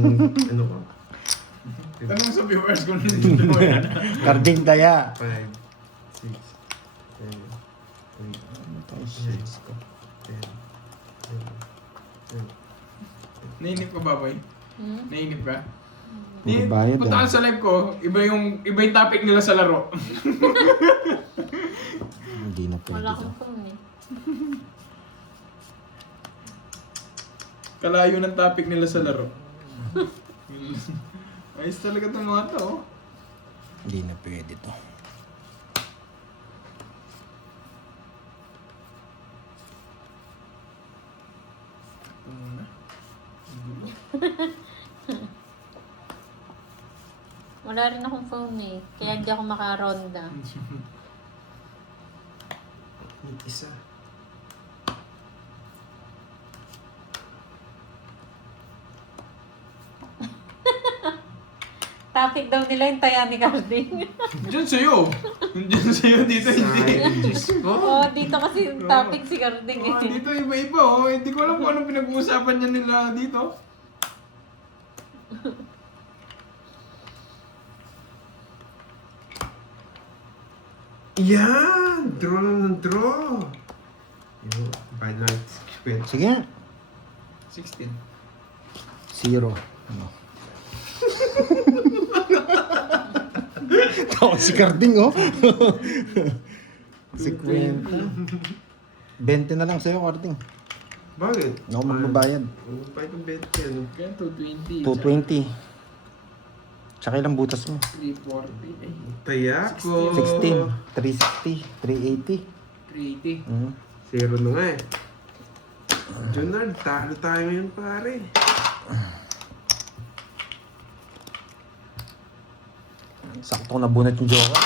ano ko. Tanong sa viewers kung nandito mo yan. Carding taya. 5, 6, 7, 8, 9, 10, 11, 12. Nainip ka ba, boy? Nainip ka? Puro bayad, Punta ah. ka sa live ko, iba yung topic nila sa laro. Hindi na pwede. Wala to. akong phone eh. Kalayo ng topic nila sa laro. Ayos talaga itong mga to. Oh. Hindi na pwede to. Wala rin akong phone eh. Kaya hindi ako makaronda. Isa. Topic daw nila yung taya ni Carding. Diyan sa'yo. Diyan sa'yo, dito hindi. Diyos ko. Oo, dito kasi yung topic si Carding Ah, eh. dito iba-iba oh. Hindi ko alam kung anong pinag-uusapan niya nila dito. Yan! Draw lang ng draw. Yung, by night. Sige nga. 16. 0. Ano? Tawa si Carding, oh. 50. 20 na lang sa'yo, Carding. Bakit? Ako magbabayad. Ano pa itong bet yan? Kaya 220. 220. Tsaka ilang butas mo? 340. Eh, Taya ko. 16, 360, 380. 380. Zero na nga eh. Junard, talo tayo ngayon pare. Sakto na bunot yung joker.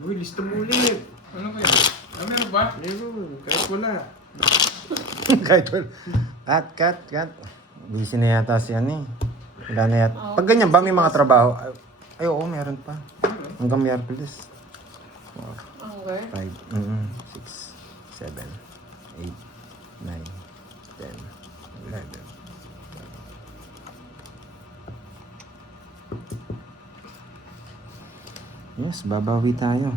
Uy, lista mo ulit. Ano kaya? Ah, meron ba? Meron, kahit wala. Kahit wala. Cut. Busy na yata si ano eh. Wala na yata. Pag ganyan ba may mga trabaho? Ay, oo, meron pa. Hanggang Miyerkules. 4, 5, 6, 7, 8, 9, 10, 11. Yes, babawi tayo.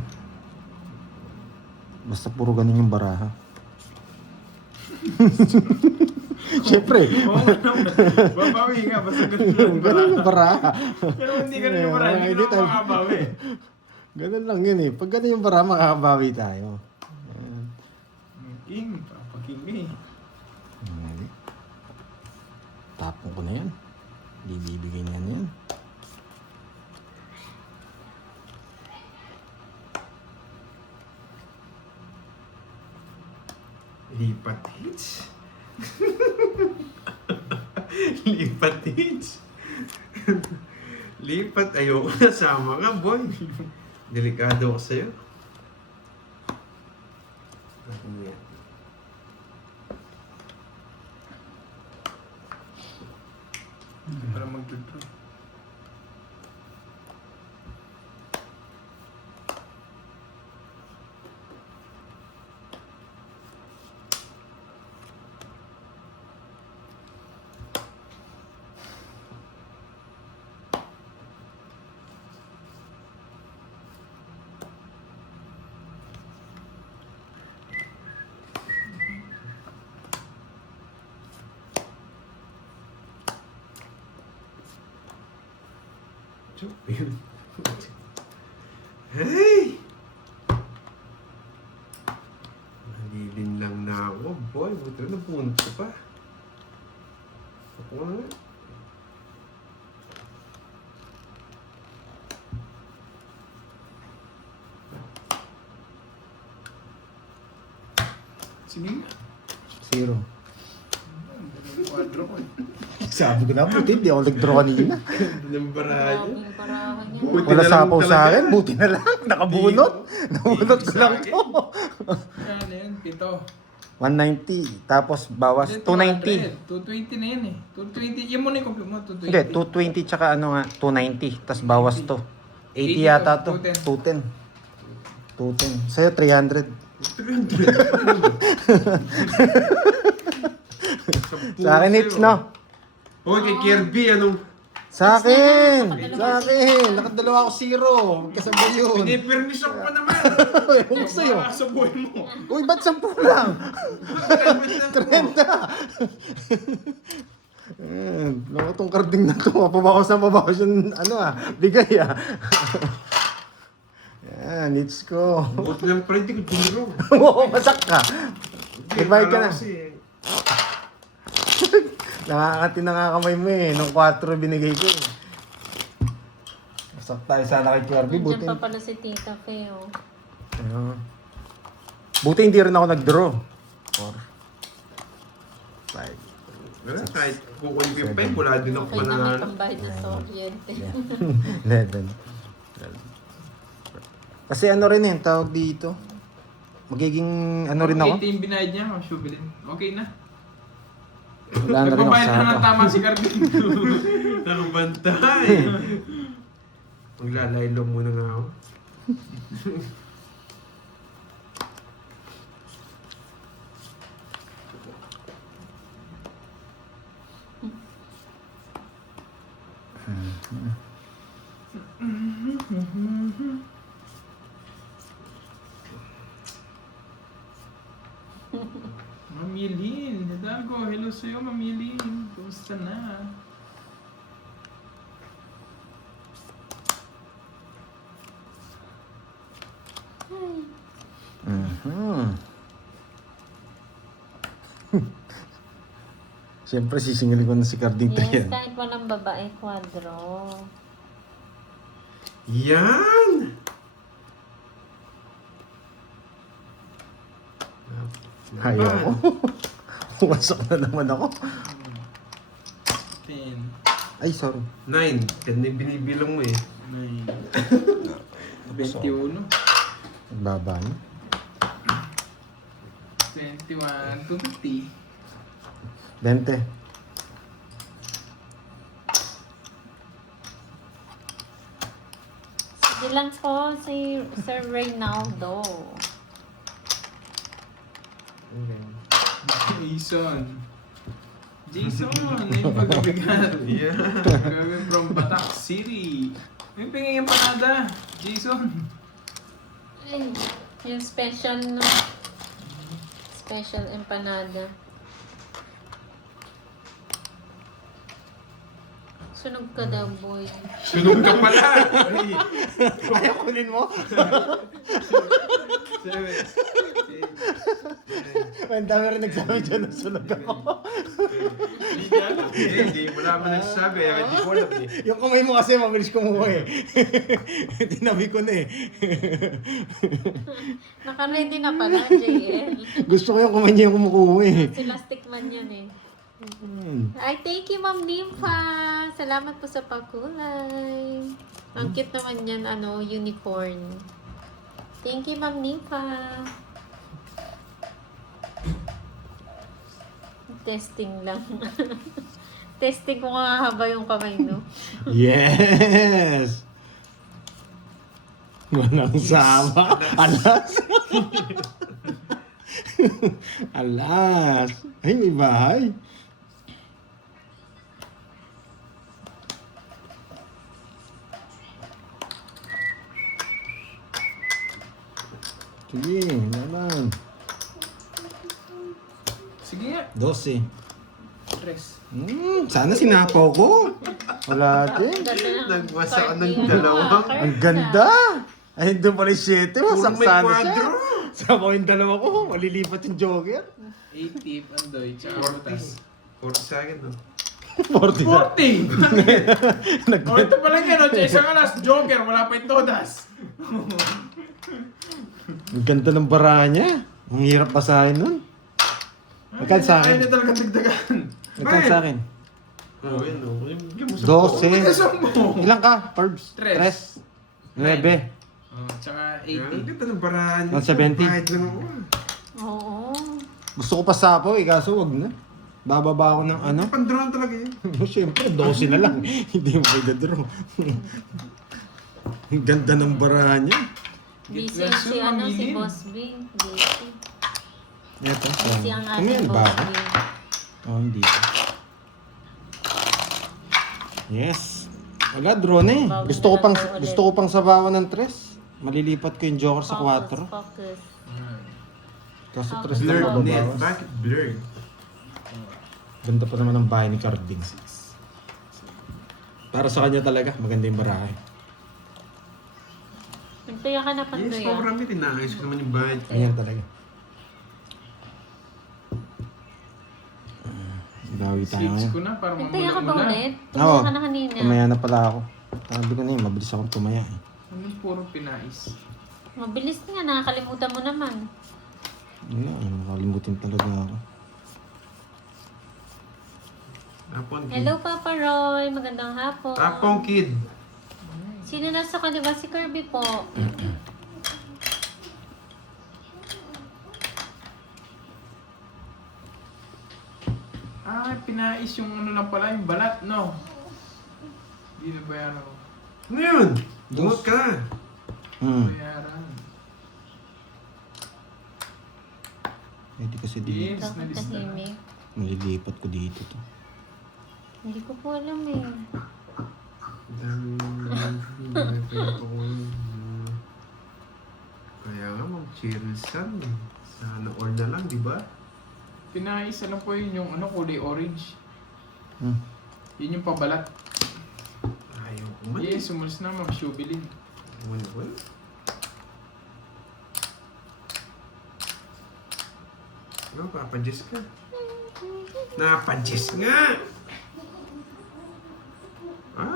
Basta puro ganun yung baraha. Siyempre. Oo nga naman. Babawi nga, basta ganun yung Ganun yung baraha. Pero hindi ganun yung paraan, hindi Hindi na tayo- makabawi. Ganun lang yun eh. Pag ganun yung baraha, makakabawi tayo. King, papaking eh. Hindi. Tapon ko na yan. Hindi bibigay na yan. Lipat hits. Lipat hits. Lipat, ayoko na. Sama ka, boy. Delikado ako sa'yo. Ano yan? Para mag-draw. Yun. Hey! Nalilin lang na ako, boy. Buti na punto pa. Ako na nga. Sige nga. 0. Quadro ko eh. Sabi ko na, buti hindi ako nag-draw kanina. Ganda ng baraha niya. Yung parahan niya. Buti Wala na lang sapaw sa talaga. akin, buti na lang. Nakabunot. Nabunot ko lang to. Ano yan, pito. 190, tapos bawas 290. 220 na yan eh. 220, yan muna yung complete mo, 220. Hindi, 220 tsaka ano nga, 290. Tapos bawas to. 80 yata to. 210. 210. Sa'yo, 300. 300. Sa akin, it's no. Hoy, kay Kirby, anong... Sa akin! Sa akin! Nakadalawa ako 0. Kasabay yun. Pinipermis ako pa naman. Ewan ko sa'yo. Baka sa buhay mo. Uy, ba't 10 lang? 30! Loko tong karding na to. Pabawas yung bigay Yan, it's ko. Buti lang pala, hindi ko dinro. Oo, masak ka. Divide ka na. Nakakati na nga kamay mo Nung 4 binigay ko Masak tayo sana kay Kirby. Buti. Nandiyan pa pala si Tita Fe, oh. Buti hindi rin ako nag-draw. 4, 5, Kahit kukunin ko yung pen, wala din ako Okay na may pananalo. pambayad na sa Oriente. 11. Kasi ano rin tawag dito. Magiging ano rin ako. 80 yung binayad niya, Shubilin. Okay na. Wala na rin ako Nagbabayad sa na ng hapa. tama si Cardin. Nakabantay. Maglalaylo muna nga ako. Mamilin, Hidalgo, hello sa'yo Mamilin. Kumusta na? Siyempre, sisingilin ko na si Carding Yes, yan. kahit walang babae, kwadro. Yan! Ayaw ko. Pumasok na naman ako. 10, Ay, sorry. 9. 10 na yung binibilang mo eh. 9, 21, Baba niya. 21, 250. 20. Sige lang po si Sir Reynaldo. Jason, yung pagkabigat. Yeah. Gawin from Batak City. May pingin yung panada, Jason. Ay, yung special, no? Special empanada. Sunog ka daw, boy. Sunog ka pala! Kaya kunin mo? 7, 8, Ang dami rin nagsabi dyan na sunog ako. Hindi, wala mo nagsasabi. Kaya hindi ko alam eh. Yung kamay mo kasi mabilis kumuha eh. Tinabi ko na eh. Naka-ready na pala, JL. Gusto ko yung kamay niya yung kumukuha eh. Sila stickman yan eh. Hmm. Ay, thank you, Ma'am Nympha. Salamat po sa pagkulay. Ang cute naman yan, unicorn. Thank you, Ma'am Nympha. Testing lang. Testing ko nga haba yung kamay, no? Yes! Walang sama. Alas! Alas! Ay, may bahay. Sige, naman. Sige nga, 12. 3. Sana sinapaw ko. Wala din. Nagwasa ka ng dalawa. Ang ganda! Ay, doon pala yung 7. Wasak may sana siya. kwadro. Sabaw yung dalawa ko. Malilipat yung joker. 80, Andoy, tsaka 40. butas. 40 sa akin, no? 40 sa. 40! O, ito pala yan, o, isang alas, Joker, wala pa yung todas. Ang ganda ng bara niya. Ang hirap basahin nun. Magkano sa akin? Ayaw na talaga dagdagan. Magkano sa akin? Oo, yun, no? Bigyan mo sa 12. Kasang mo. Ilang ka, Perbs? Tres. 9. Oh, tsaka Ang 80. ganda ng barahan. 170. Kahit lang ako. Oo. Gusto ko pa sapaw eh, kaso wag na. Bababa ako ng ano. Pandron talaga yun. Siyempre, 12 na lang. Hindi mo pwede draw. Ang ganda ng bara niya. Busy si, si Boss B. Busy. Ito. Busy ang ating Kumain ba Boss ako? B. Oh, hindi. Yes. Wala, draw na eh. Gusto ko pang sabawan ng 3. Malilipat ko yung joker sa 4. Focus. Kaso 3 lang Blurred net. mababawas. Bakit blurred? Ganda pa naman ang bahay ni Carding. Para sa kanya talaga, maganda yung barahe. Nagtaya ka na Yes, Pandoy, ah. sobrang tinaayos ko naman yung bahay. Ayan talaga. Dawi tayo. Switch ko na para Nagtaya ka mamula ba mo na. ulit? Oo. Tumaya ka na kanina. Tumaya na pala ako. Sabi ko na yun, mabilis akong tumaya eh. Ano puro pinais? Mabilis nga, nakakalimutan mo naman. Ayan, nakalimutin talaga ako. Tapon kid. Hello, Papa Roy. Magandang hapon. Tapon kid. Sino nasa kanila? Si Kirby po. Ah, pinais yung ano lang pala, yung balat, no? Hindi na bayaran ko. Ano yun? Bungot ka. Bayaran. Pwede kasi dito. Yes, Bakit nalista na. tahimik? Malilipat ko dito to. Hindi ko po alam eh. Kaya nga, mag-cheerlesan. Sana all na lang, di ba? Pinais, alam ko yun yung ano, kulay orange. Hmm. Yun yung pabalat. Ayaw ko man. Yes, umalis na, mag-shubilin. Well. Ano, Papa Jess ka? Napadjess nga.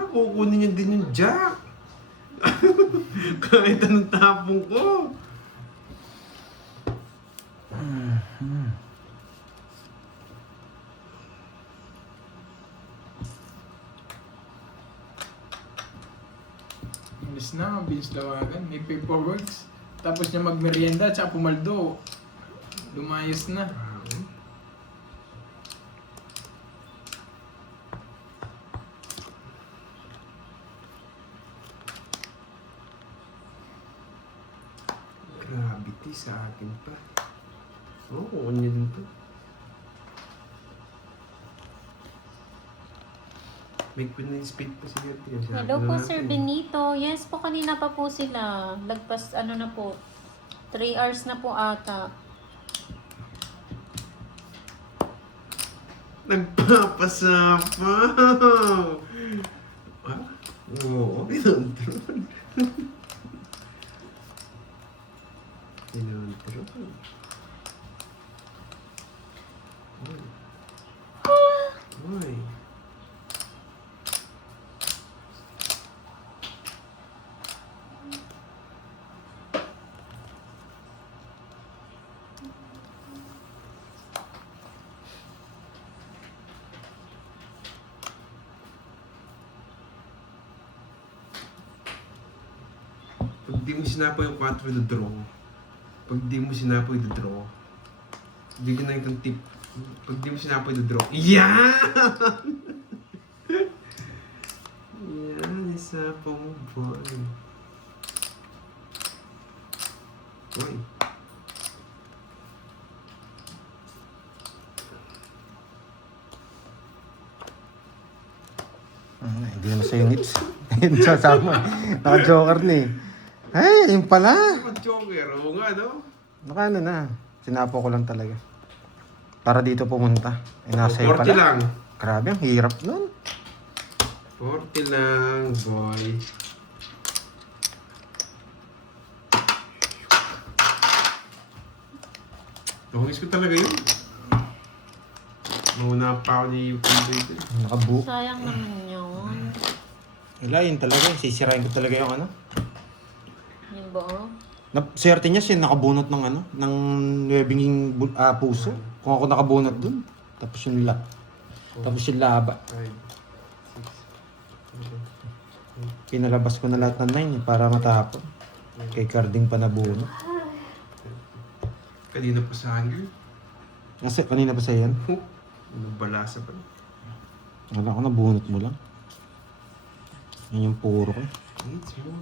Kukunin niya din yung jack. Kahit anong tapong ko. Bilis na, bilis lawagan. May paperworks. Tapos niya magmerienda, tsaka pumaldo. Lumayas na. Gravity sa akin pa. Oo, niya din to. May speed pa siya. Hello po, Sir Benito. Yes po, kanina pa po sila. Lagpas, ano na po, 3 hours na po ata. Nagpapasapaw! Ah? Oo, pinantron. Pinantron. Uy. Pag di mo sinapo yung 4 na draw, pag di mo sinapo yung draw, bigyan na itong tip. Pag di mo sinapo yung draw, yan! Yan, isapo mo, boy. Boy. Hindi naman sa'yo hits. Hindi sasama. Naka-joker na eh. Ay, yun pala. Joker, oo nga, no? Naka ano na. Sinapo ko lang talaga. Para dito pumunta. Eh, nasa iyo 40 pala. lang. Grabe, ang hirap nun. 40 lang, boy. Nahungis ko talaga yun. Mauna pa ako ni YouTube dito. Nakabu. Sayang naman yun. Wala, yun talaga. Sisirain ko talaga yung ano. Yun ba? Swerte niya siya nakabunot ng ano, ng webing puso. Kung ako nakabunot dun. Tapos yung Tapos yung laba. 5, 6, Pinalabas ko na lahat ng 9 eh, para matapon. Kay Carding pa nabunot. kanina pa sa akin. Kasi kanina pa sa yan. Balasa pa. Wala ko, nabunot mo lang. Yan yung puro ko.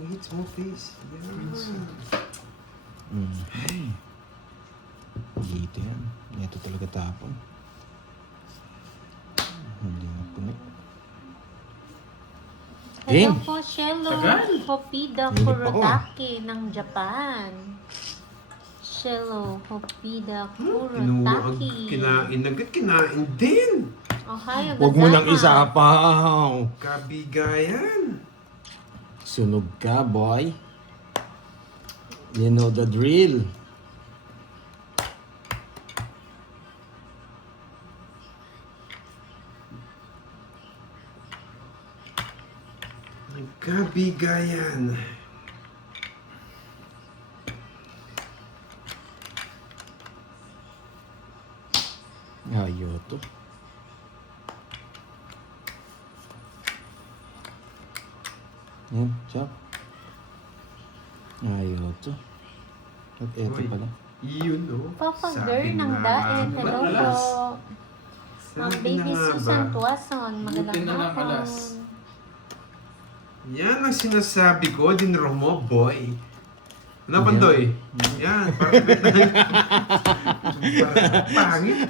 Hits mo, face. Yan. Dito yan. Ito talaga tapon. Hindi na puno. Hello Game. po, Shello. Tagal. Hopida Hindi pa ako, Kurotake ng Japan. Shello Hopida Inuwag, Kurotake. kinain agad, kinain din. Ohio, Huwag mo nang gozaimasu. isapaw. Kabigayan. Sunog ka, boy. You know the drill. Kabigayan. Ayoto. Yan, siya. Ayoto. At eto Uy. pala. Yun, no? Papa Sabi Girl ng na Daet. nga. Hello Alas. po. Ang Sabi baby na nga Susan ba? Tuason. Buti Magandang na lang, hapon. alas. Yan ang sinasabi ko, dinro mo, boy. Ano, Pandoy? Yan, parang parang pangit.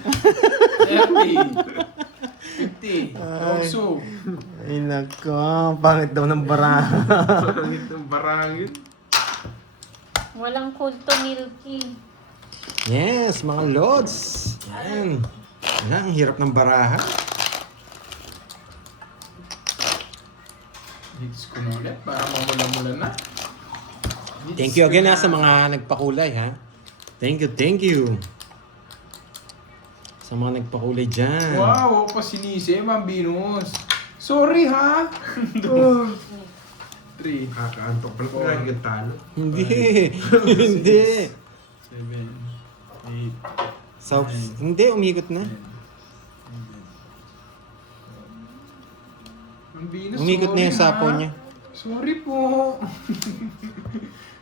30. 50. Also. Ay nako, pangit daw ng baraha. Pangit ng barangin. Walang kulto milky. Yes, mga lods. Yan. Yan, ang hirap ng baraha. Hits ko na ulit para mamula-mula na. Hits Thank you ko again na. sa mga nagpakulay ha. Thank you, thank you. Sa mga nagpakulay dyan. Wow, ako pa sinisi, Ma'am Venus. Sorry ha. 3, Kakaantok pala kung lagi yung talo. Hindi. Hindi. 7, 8, Hindi, umikot na. Ma'am Venus, Umikot na yung sorry, sapo ha? niya. Sorry po.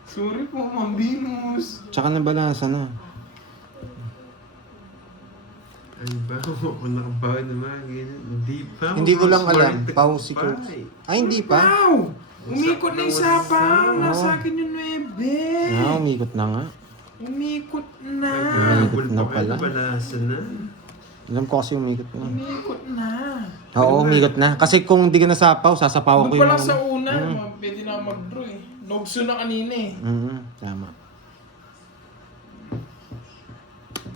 Sorry po, Ma'am Venus. Tsaka nabalasa na. Ay ba? Kung nakabawi naman, ganyan. Hindi pa. Hindi ko lang Mas alam. worth it Pao si pa Kurt. eh. Ay, hindi pa. Wow! Umikot na yung sapaw. Nasa akin yung 9. Ah, umikot na nga. Umikot na. Umikot na pala. Balasa na. Alam ko kasi umikot na. Umikot na. Oo, umikot na. Kasi kung hindi ka nasapaw, sasapawan ko Doon yung pa lang sa mga... una, pwede na mag-draw eh. Nogso na kanina eh. Tama. Oo,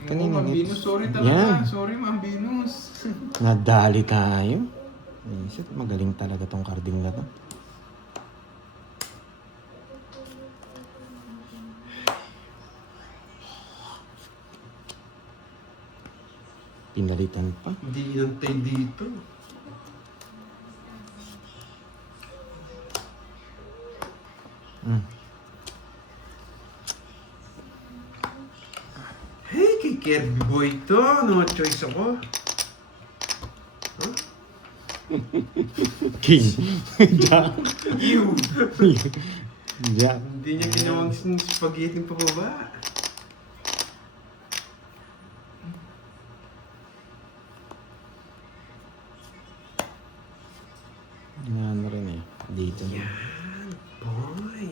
Kanina, Ma'am Nits. Venus, sorry talaga. Yan. Sorry, Ma'am Venus. Nadali tayo. Isip, magaling talaga tong carding na to. Pinalitan pa. Hindi inantay dito. Mm. Hey, kay Kirby Boy to. No choice ako. King. Jack. Ew. Jack. Hindi niya ginawang spaghetti pa baba. Ano rin eh. Dito. Yan, boy.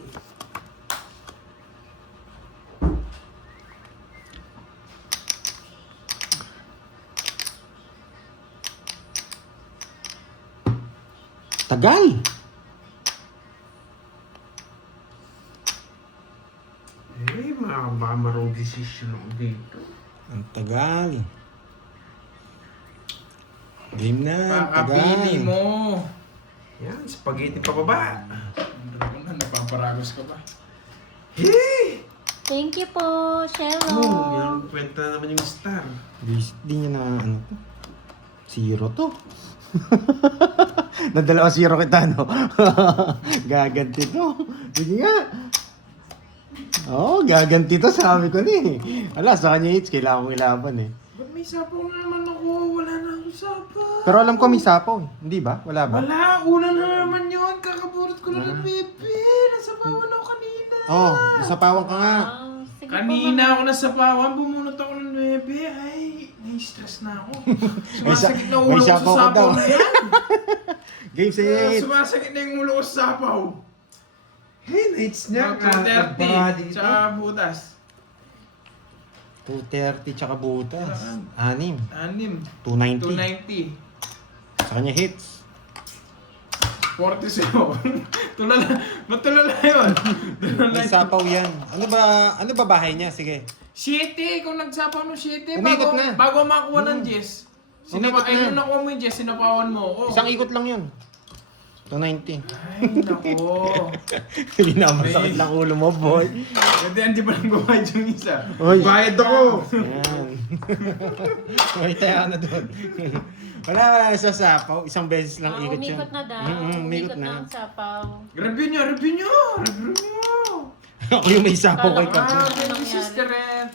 Tagal! Eh, baka marong decision ako dito. Ang tagal. Game na. Pakabili Tagal. mo. Yan, spaghetti pa baba. Ano na, napaparagos ka ba? Hey! Thank you po, Shello. Yan, kwenta naman yung star. Di niya na ano to. Zero to. Nadalawa zero kita, no? Gaganti to. Sige nga. Oo, gaganti to. Sabi ko na eh. Ala, sa kanya hits, kailangan kong ilaban eh. Ba't may sapaw na naman ako? Wala na akong sapaw. Pero alam ko may sapaw eh. Hindi ba? Wala ba? Wala, una na naman yun. Kakaburot ko na ng bebe. Nasapawan ako kanina. Oo, nasapawan ka nga. Sige Kanina ako nasapawan, bumunot ako ng 9. Ay, nai-stress na ako. Sumasakit na may ulo ko sa sapaw ka sapaw daw. na yan. Game set! Sumasakit na yung ulo ko sa sapaw. Hey, nights niya. 230, tsaka butas. 230 tsaka butas. 6. 6. 290. 290. Sa kanya hits. 47. Tulala. Ba't tulala yun? May sapaw yan. Ano ba bahay niya? Sige. 7. Kung nagsapaw ng 7. Umikot na. Bago makuha ng Jess. Umikot na. Nung nakuha mo yung Jess, sinapawan mo ako. Isang ikot lang yun. 290. Ay, nako. Hindi na masakit lang ulo mo, boy. Hindi, hindi pa lang gumawa yung isa. Oy. Bayad ako! Ayan. May tayo na doon. Wala sa sapaw. Isang beses lang ikot yun. Umikot na daw. Umikot na na. ang sapaw. Review nyo! Review nyo! Ako yung may sapaw kay Kala ko- Kapso. Thank you, Sister Ed.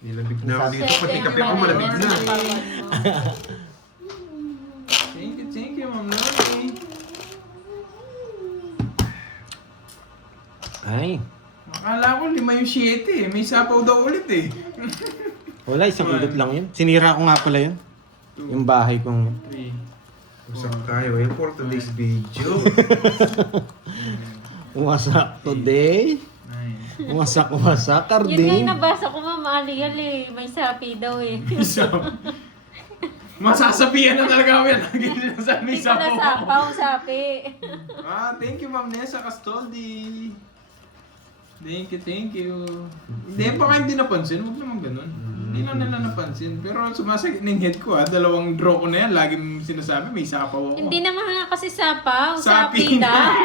Nilamig na ako dito, pati kape ako malamig na. Thank you, Ma'am Lori. Ay. Akala ko 5 yung 7 eh. May sapaw daw ulit eh. Wala, isang ikot lang yun. Sinira ko nga pala yun. Yung bahay kong... 3. Usap tayo eh, for today's video. Umasak today. 9. Umasak Yun nga karding. yung nabasa ko, Ma'am Alial eh. May sapi daw eh. Masasabihan na talaga ako yan. Lagi sinasabi Hindi ko na sapaw, sapi. Thank you, Ma'am Nessa Castoldi. Thank you. Hindi, baka hindi napansin. Huwag naman ganun. Hindi na nila napansin. Pero sumasakit na yung head ko ha. 2 draw ko na yan. Laging sinasabi, may sapaw ako. Hindi naman nga kasi sapaw, Sapi sapi na. daw.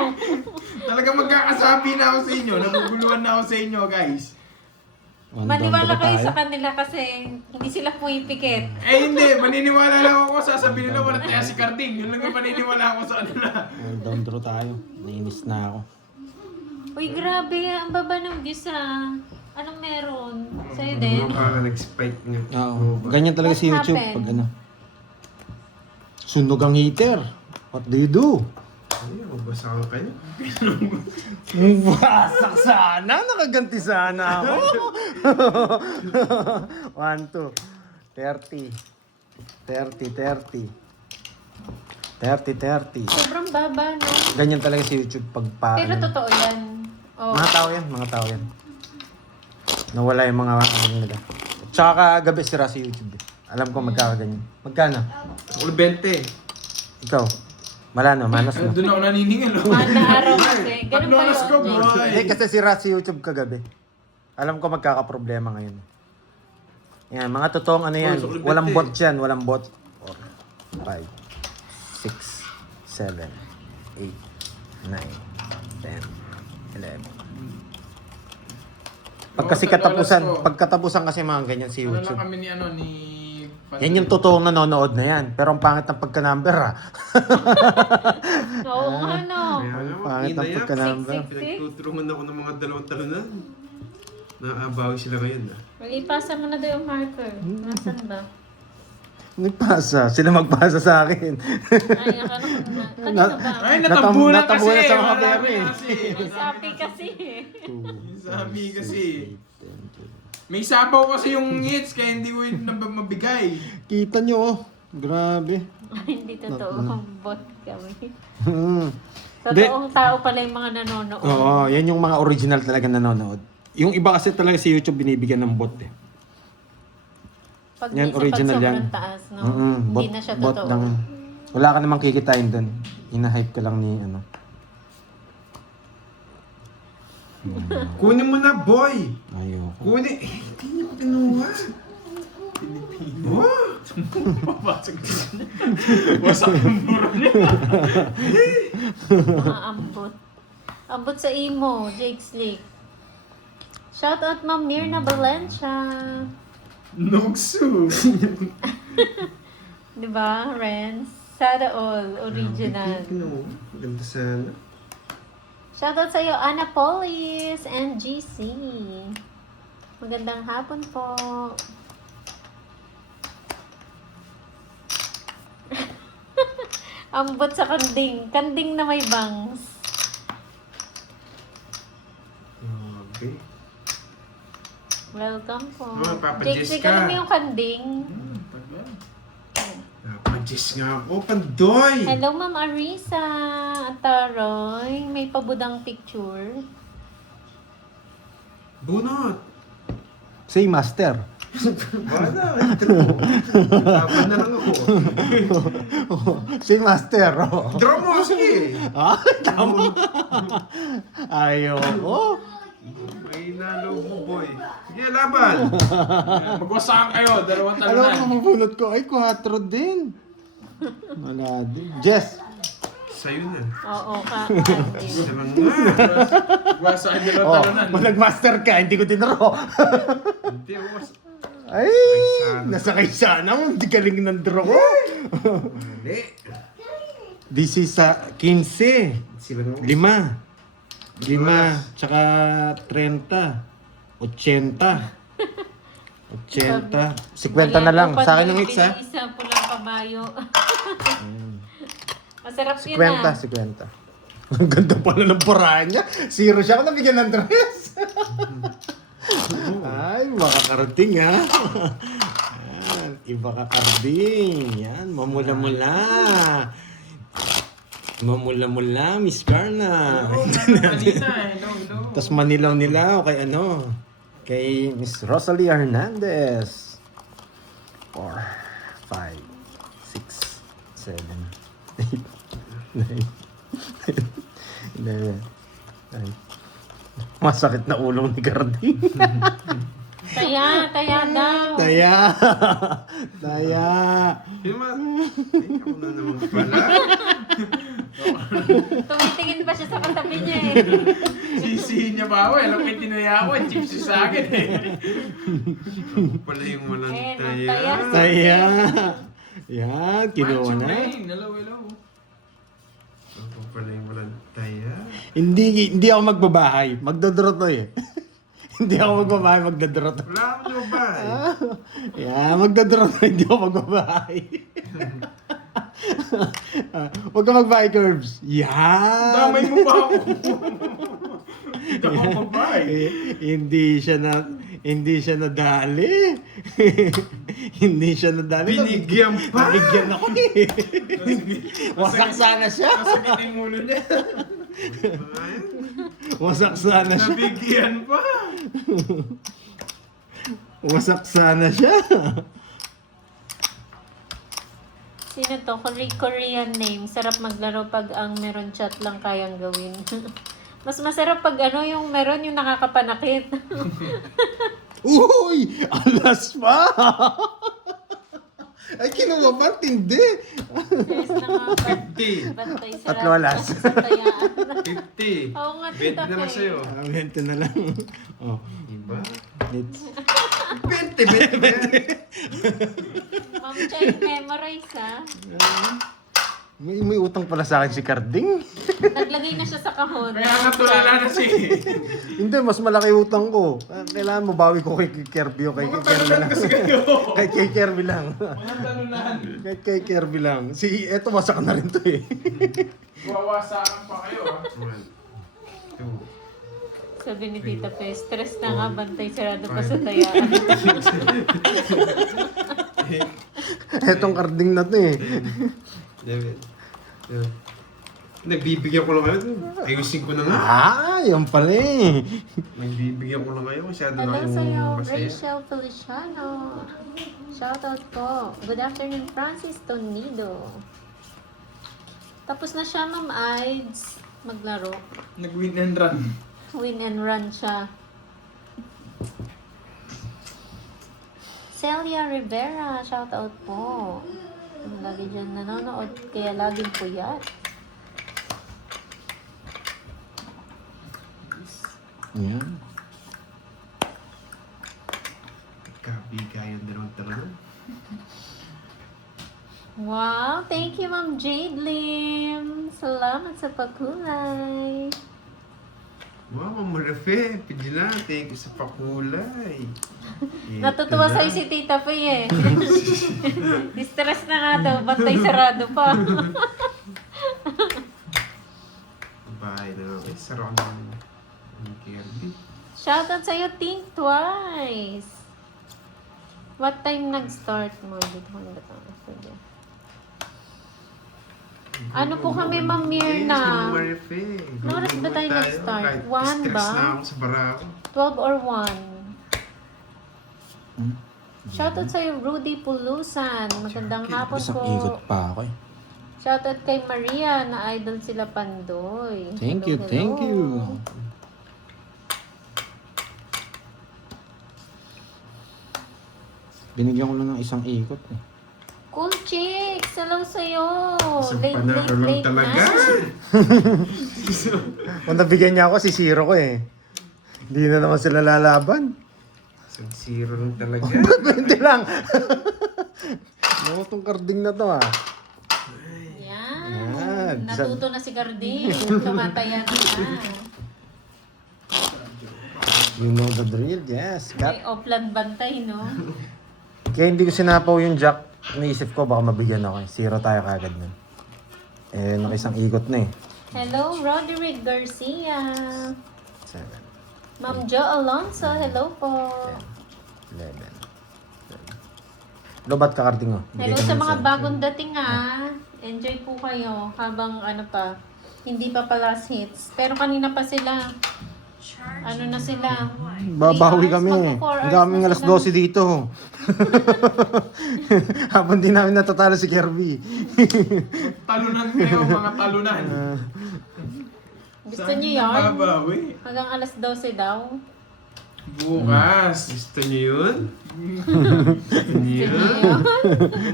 Talaga magkakasabi na ako sa inyo. Naguguluhan na ako sa inyo, guys. Maniwala kayo sa kanila kasi hindi sila pumipikit. Eh hindi, maniniwala lang ako. Sasabihin nila wala tayo si Carding. Yun lang yung maniniwala ako sa kanila. Down draw tayo. Nainis na ako. Uy, grabe. Ang baba ng views ah. Anong meron? Sa'yo din? Parang nag-spike nga. Oo. Ganyan talaga What si YouTube happened? pag ano. Sunog ang heater. What do you do? Ay, mabasa ka kayo. Wasak sana. Nakaganti sana ako. 1, 2. 30. 30. 30. Sobrang baba, no? Ganyan talaga si YouTube pag pa. Pero totoo yan. Oh. Mga tao yan. Nawala yung mga ano nila. Tsaka kagabi sira si YouTube. Alam ko magkakaganyan. Magkano? Ako 20. Ikaw? Malano, manos na. Doon ako naniningil. Mana araw kasi. Ganun ba Paglunas ko, yun? boy. Hindi, kasi sira si YouTube kagabi. Alam ko magkakaproblema ngayon. Yan, mga totoong ano yan. Oh, so Walang ulit bot yan, walang bot. 4, 5, 6, 7, 8, 9, 10, 11. Pagkatapusan kasi mga ganyan si Ano lang YouTube. kami ni ano ni... Yan yung totoong nanonood na yan. Pero ang pangit ng pagka-number ha. Oo nga, no? Kaya nga, Pangit ng inaya. pagka-number. Pinagtutulungan ako ng mga dalawang talunan. Naabawi sila ngayon ah. Mag-ipasa mo na daw yung marker. Nasaan ba? Nagpasa. Sila magpasa sa akin. Ay, akala ko na. Kanina ba? Ay, natambunan kasi. Natambunan sa mga Marami bebe. kasi. May sapi kasi. Sabi kasi. May sabaw kasi yung hits kaya hindi ko yun mabigay. Kita nyo oh. Grabe. Ay, hindi totoo. Bot kami. Hmm. Totoong tao pala yung mga nanonood. Oo, yan yung mga original talaga nanonood. Yung iba kasi talaga si YouTube binibigyan ng bot eh. Pag Yan, minsan original pag yan. sobrang taas, no? Bot, Hindi na siya bot totoo. lang. Wala ka namang kikitain doon. Ina-hype ka lang ni ano. Kunin mo na, boy! Ayoko. Kunin! Eh, hindi niya pa kinuha. Oh! Papasok din. Wasak yung buro niya. Mga ambot. Ambot sa imo, Jake Slick. Shout out Ma'am Mirna Valencia. Nugsu. Diba, Renz? Sada all, original. Kinuha. Ganda sana. Shoutout sa iyo, Anna Polis and GC. Magandang hapon po. Ambot sa kanding. Kanding na may bangs. Okay. Welcome po. Oh, Papa Jake, Jessica. alam mo yung kanding? Napajis nga ako, pandoy! Hello, Ma'am Arisa. At Taroy. May pabudang picture. Bunot! Say master. Wala, ito. Laban na lang ako. Say master. Oh. Draw mo, sige! Ah, tama. Ayoko. May nalo mo, boy. Sige, laban! Magwasakan kayo, dalawang Alam mo, talunan. mabulot ko. Ay, 4 din. Wala din. Jess. Sa'yo na. Oo, ka. Isa lang nga. Magwasakan dalawang Oh, talunan. pag nag-master ka, hindi ko tinuro. Hindi, was. Ay, nasakay sana mo. Hindi galing ng draw ko. Mali. This is 15. Sila nga. 5. 5, tsaka 30. 80. 80. 50 na lang. Sa akin ng hits ha. Isa pulang kabayo. Masarap yun ah. 50. Ang ganda pala ng parahan niya. 0 siya ako nabigyan ng dress. Ay, makakarating ha. Yan, iba kakarating. Yan, mamula-mula. Mamula-mula, Miss Carna. Kanina, hello. Tapos manilaw-nilaw kay ano? Kay Miss Rosalie Hernandez. 4, 5, 6, 7, 8, 9, 10, 11. Masakit na ulong ni Carding. Taya daw. Daya. Daya. Yun ma. Ay, ako na naman pala. Tumitingin pa siya sa katabi niya eh. Sisihin niya pa ako. Alam ko yung tinaya ko. Chips sa akin eh. Pala yung walang Eh, taya. taya. Saya. Yan, kinuha Macho na. man. Hello. Ako pala yung walang taya. Hindi ako magbabahay. Magdodro to eh. Hindi ako magbabahay, magdodro to. Wala akong ba eh. Yan, magdodro to. Hindi ako magbabahay. Huwag ka magbahay, Curbs. Yan. Damay mo pa ako. Hindi ako mabay. Hindi siya nadali. Hindi siya nadali. Binigyan pa. Binigyan ako eh. Wasak sana siya. Masakit yung ulo niya. Wasak sana siya. Nabigyan pa. Wasak sana siya. Sino to? Korean name. Sarap maglaro pag ang meron chat lang kayang gawin. Mas masarap pag yung meron yung nakakapanakit. Uy! Alas pa! Ay, kinuha ba? Tindi. Yes na nga. 50. Bantay sa Tatlo alas. Sa tayaan. 50. Oo nga, 20 tita na lang Fe. sa'yo. Bente na lang. Oh, Diba? it's... 20 ba yan? Ma'am Chay, memorize ha. May utang pala sa akin si Carding. Naglagay na siya sa kahon. Kaya nga tulala na si... Hindi, mas malaki utang ko. Kailangan mabawi ko kay Kirby o kay Mga Kirby talunan lang. kasi kayo. Kay Kirby lang. Mga talunan. Kay Kirby lang. Eto wasak na rin to eh. Wawasakan pa kayo ah. 1, 2. Sabi ni Tita Fe, stress na nga, bantay sarado pa sa tayaan. Etong Carding na to eh. 11. Nagbibigyan ko lang kayo. Ayusin ko na nga. Yan pala eh. Nagbibigyan ko lang kayo. Masyado na Hello kayong sa'yo, masaya. Rachel Feliciano. Shoutout po. Good afternoon, Francis Tonido. Tapos na siya, Ma'am Ides, maglaro. Nag-win and run. Win and run siya. Celia Rivera, shoutout po. Lagi dyan nanonood, kaya laging puyat. Yan. Kabigayan din naman talaga. Wow, thank you Ma'am Jade Lim. Salamat sa pagkulay. Wow, Mama Rafe. Pidila. Thank you sa pakulay. Natutuwa sa'yo si Tita Faye eh. Distress na nga daw, bantay sarado pa. Bahay na lang. Eh, sarap ng Kirby. Shoutout sa'yo, Think Twice. What time nag-start mo? Dito ko na ito. Ano po kami, Ma'am Mirna? Yes, Mama Rafe. Ano oras ba tayo nag-start? Kahit 1 ba? stress na ako sa barako. 12 or 1? Shoutout sa'yo, Rudy Pulusan. Magandang hapon Isang po. ikot pa ako eh. Shoutout kay Maria, na idol sila Pandoy. Thank Hello, you, thank hello. you. Binigyan ko lang ng isang ikot eh. Cool Chicks! Hello sa'yo! Isang Late, panalo late, lang late talaga. na. Kung nabigyan niya ako, si Zero ko eh. Hindi na naman sila lalaban. Isang zero lang talaga. 20 lang. Naku, tong Carding na to ah. Yan. Yan. Natuto na si Garding. Tumatayan na. You know the drill, yes. May offline bantay, no? Kaya hindi ko sinapaw yung jack. Naisip ko baka mabigyan ako eh. Zero tayo kagad nun. Eh, nakisang ikot na eh. Hello, Roderick Garcia. 7, Ma'am Jo Alonso, hello po. 10, 11. Lobat ka Carding oh. Hello sa mga bagong dating ha. Enjoy po kayo habang hindi pa last hits. Pero kanina pa sila. Ano na sila? Babawi 3 hours, kami. magpa 4 hours Ang daming na alas sila. 12 dito. Habang di namin natatalo si Kirby. Talunan kayo, mga talunan. Gusto Saan niyo yarn? nababawi? Hanggang alas 12 daw. Bukas. Gusto niyo yun? Gusto niyo yun?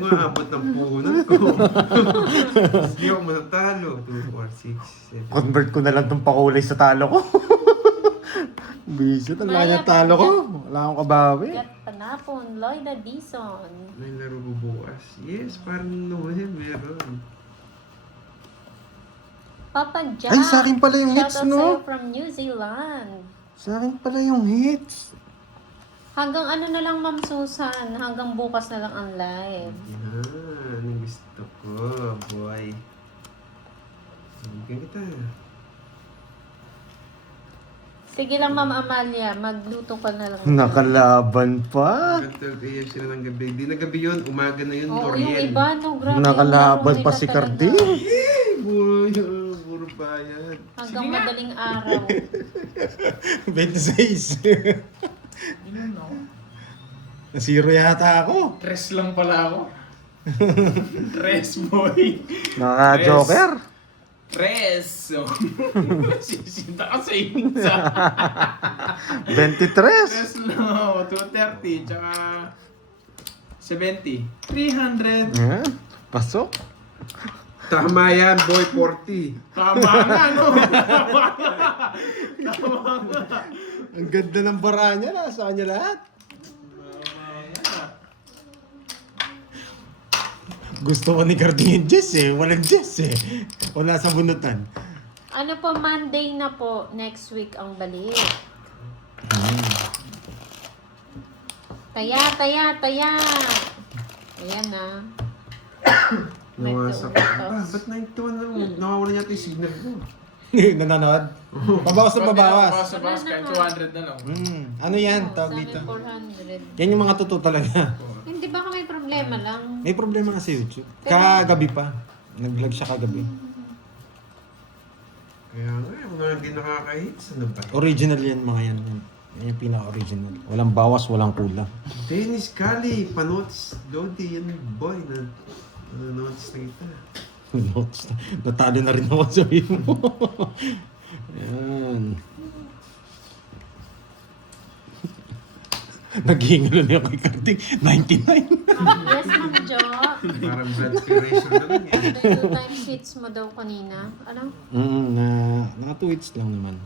Umaabot ng puhunan ko. Hindi ako matatalo. 2, 4, 6, 7. Convert ko na lang tong pakulay sa talo ko. Bisit, ang laki ng talo ko. Wala akong kabawi. Gat Panapon, Lloyda Dizon. May laro bubukas. Yes, parang Noel meron. Papa Jack. Ay, sa akin pala yung hits, Shoutout no? sa'yo from New Zealand. Sa akin pala yung hits. Hanggang ano na lang, Ma'am Susan. Hanggang bukas na lang ang live. Yan, yung gusto ko, boy. Bigyan kita. Sige lang, Ma'am Amalia. Magluto ka na lang. Nakalaban pa. Hanggang 12 a.m. sila ng gabi. Di na gabi yun, umaga na yun, Oo, yung Noriel. iba, no, grabe. Nakalaban yung pa nila si talaga. Cardi. Boy, puro bayad. Hanggang madaling araw. 26. Yun, no? Nasiro yata ako. Tres lang pala ako. Tres, boy. Naka-joker. Tres. So, sisinta ka sa insa. 23. Tres lang ako. 230. Tsaka 70. 300. Yan. Pasok. Tama yan, boy, 40. Tama nga, no? Tama nga. Tama nga. Ang ganda ng bara niya. Nasa kanya lahat. Gusto ko ni Cardi yung Jess eh. Walang Jess eh. Wala sa bunutan. Ano po, Monday na po. Next week ang balik. Taya, taya, taya. Ayan na. Nawasak ka ba? Ba't 91 lang? Nawawala yata yung signal ko. Nanonood? Pabawas na pabawas. Bawas na bawas. Kahit 200 na lang. Ano yan? Oh, Tawag sa dito. amin 400. Yan yung mga totoo talaga. Hindi ba may problema lang? May problema kasi YouTube. Kagabi pa. Nag-vlog siya kagabi. Kaya nga, yung mga hindi nakaka-hits, ano ba? Original yan mga yan. Yan yung pinaka-original. Walang bawas, walang kulang. Dennis Cali, panotis, Lodi, yan boy, nanonotis na kita. Notes. Natalo na rin ako sabihin mo. Yan. Naghihingalo niya kay Cardi. 99. Yes, Ma'am Jo. Parang blood creation na lang eh. 2 times hits mo daw kanina. Ano? Naka 2 hits lang naman.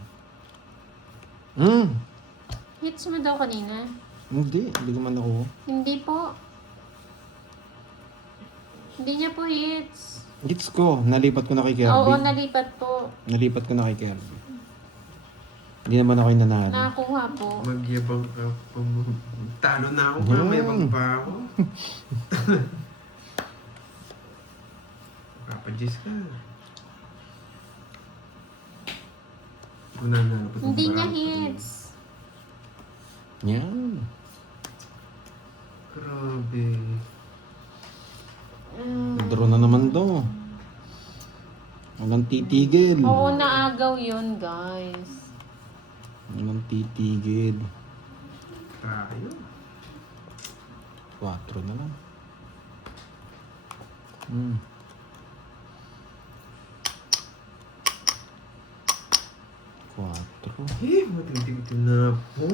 Hits mo daw kanina? Hindi ko man ako. Hindi po. Hindi niya po hits. Hits ko. Nalipat ko na kay Kirby. Oo, nalipat po. Nalipat ko na kay Kirby. Hindi naman ako yung nanalo. Nakakuha po. Magyabang ka pa mo. Talo na ako, mayabang pa ako. Papadjis ka. Hindi niya hits. Yan. Grabe. Draw na naman to. Walang titigil. Oo, naagaw yun, guys. Walang titigil. Tayo. 4 na lang. 4. Matindi ito na po.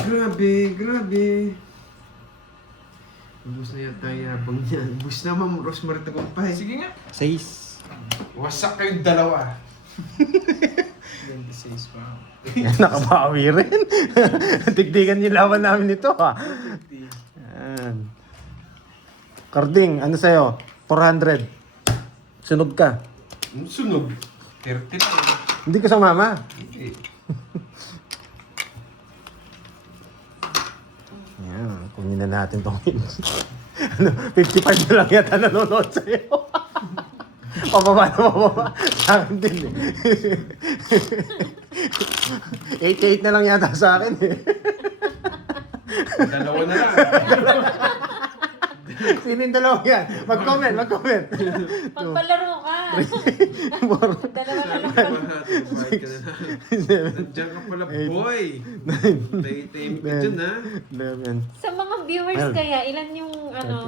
Grabe. Grabe. Ubus na yata yabang niya. Ubus na, Ma'am Rosemary Tagumpay. Sige nga. 6. Wasak kayong dalawa. 26 pa. Nakabawi rin. Tigdigan yung laban namin nito ha. Yan. Carding, ano sa'yo? 400. Sunog ka. Sunog. 30 lang. Hindi ka sumama. Hindi. Yan, kunin na natin tong 55 na lang yata nanonood sa'yo. Pababa na pababa. Sa akin din eh. 88 na lang yata sa akin eh. Dalawa na lang. Sino yung dalawa yan? Mag-comment. Pagpalaro ka. Dalawa na lang pag... Nandiyan ka pala, boy. Tahimik ka dyan, ha? 11. Sa mga viewers kaya, ilan yung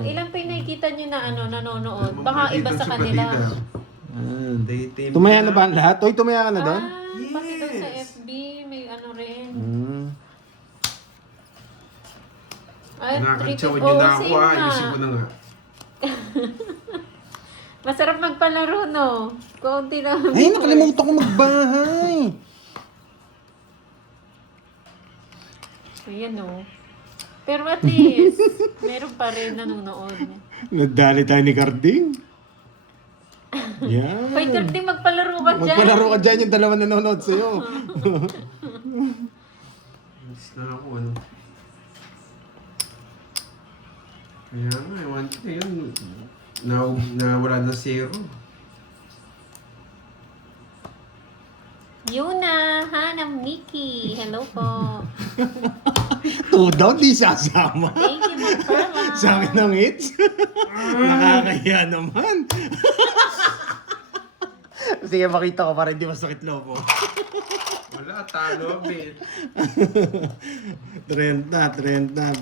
ilan pa yung nakikita nyo na nanonood? Baka iba sa kanila. Tahimik Tumaya na ba ang lahat? Oy, tumaya ka na doon? Pati doon sa Yes. FB, may rin. Ay, Nakakantsawan niyo na ako, ha? Ayusin ko na nga. Masarap magpalaro, no? Kaunti na. Ay, nakalimutan ko magbahay. Ayan, no? Pero at least, meron pa rin nanonood. Nadali tayo ni Carding. Yan. Hoy, Carding, magpalaro ka dyan. Magpalaro ka dyan yung dalawa nanonood sa'yo. Alis na ako, ano? Kaya nga, ewan ko na yun. Nawala na zero. Yuna, Hana, Mickey. Hello po. 2 down, di sasama. Thank you, Ma'am Perla. Sa akin ng hits. Nakakaya naman. Sige, makita ko para hindi masakit lobo. Wala, talo, bet. 30,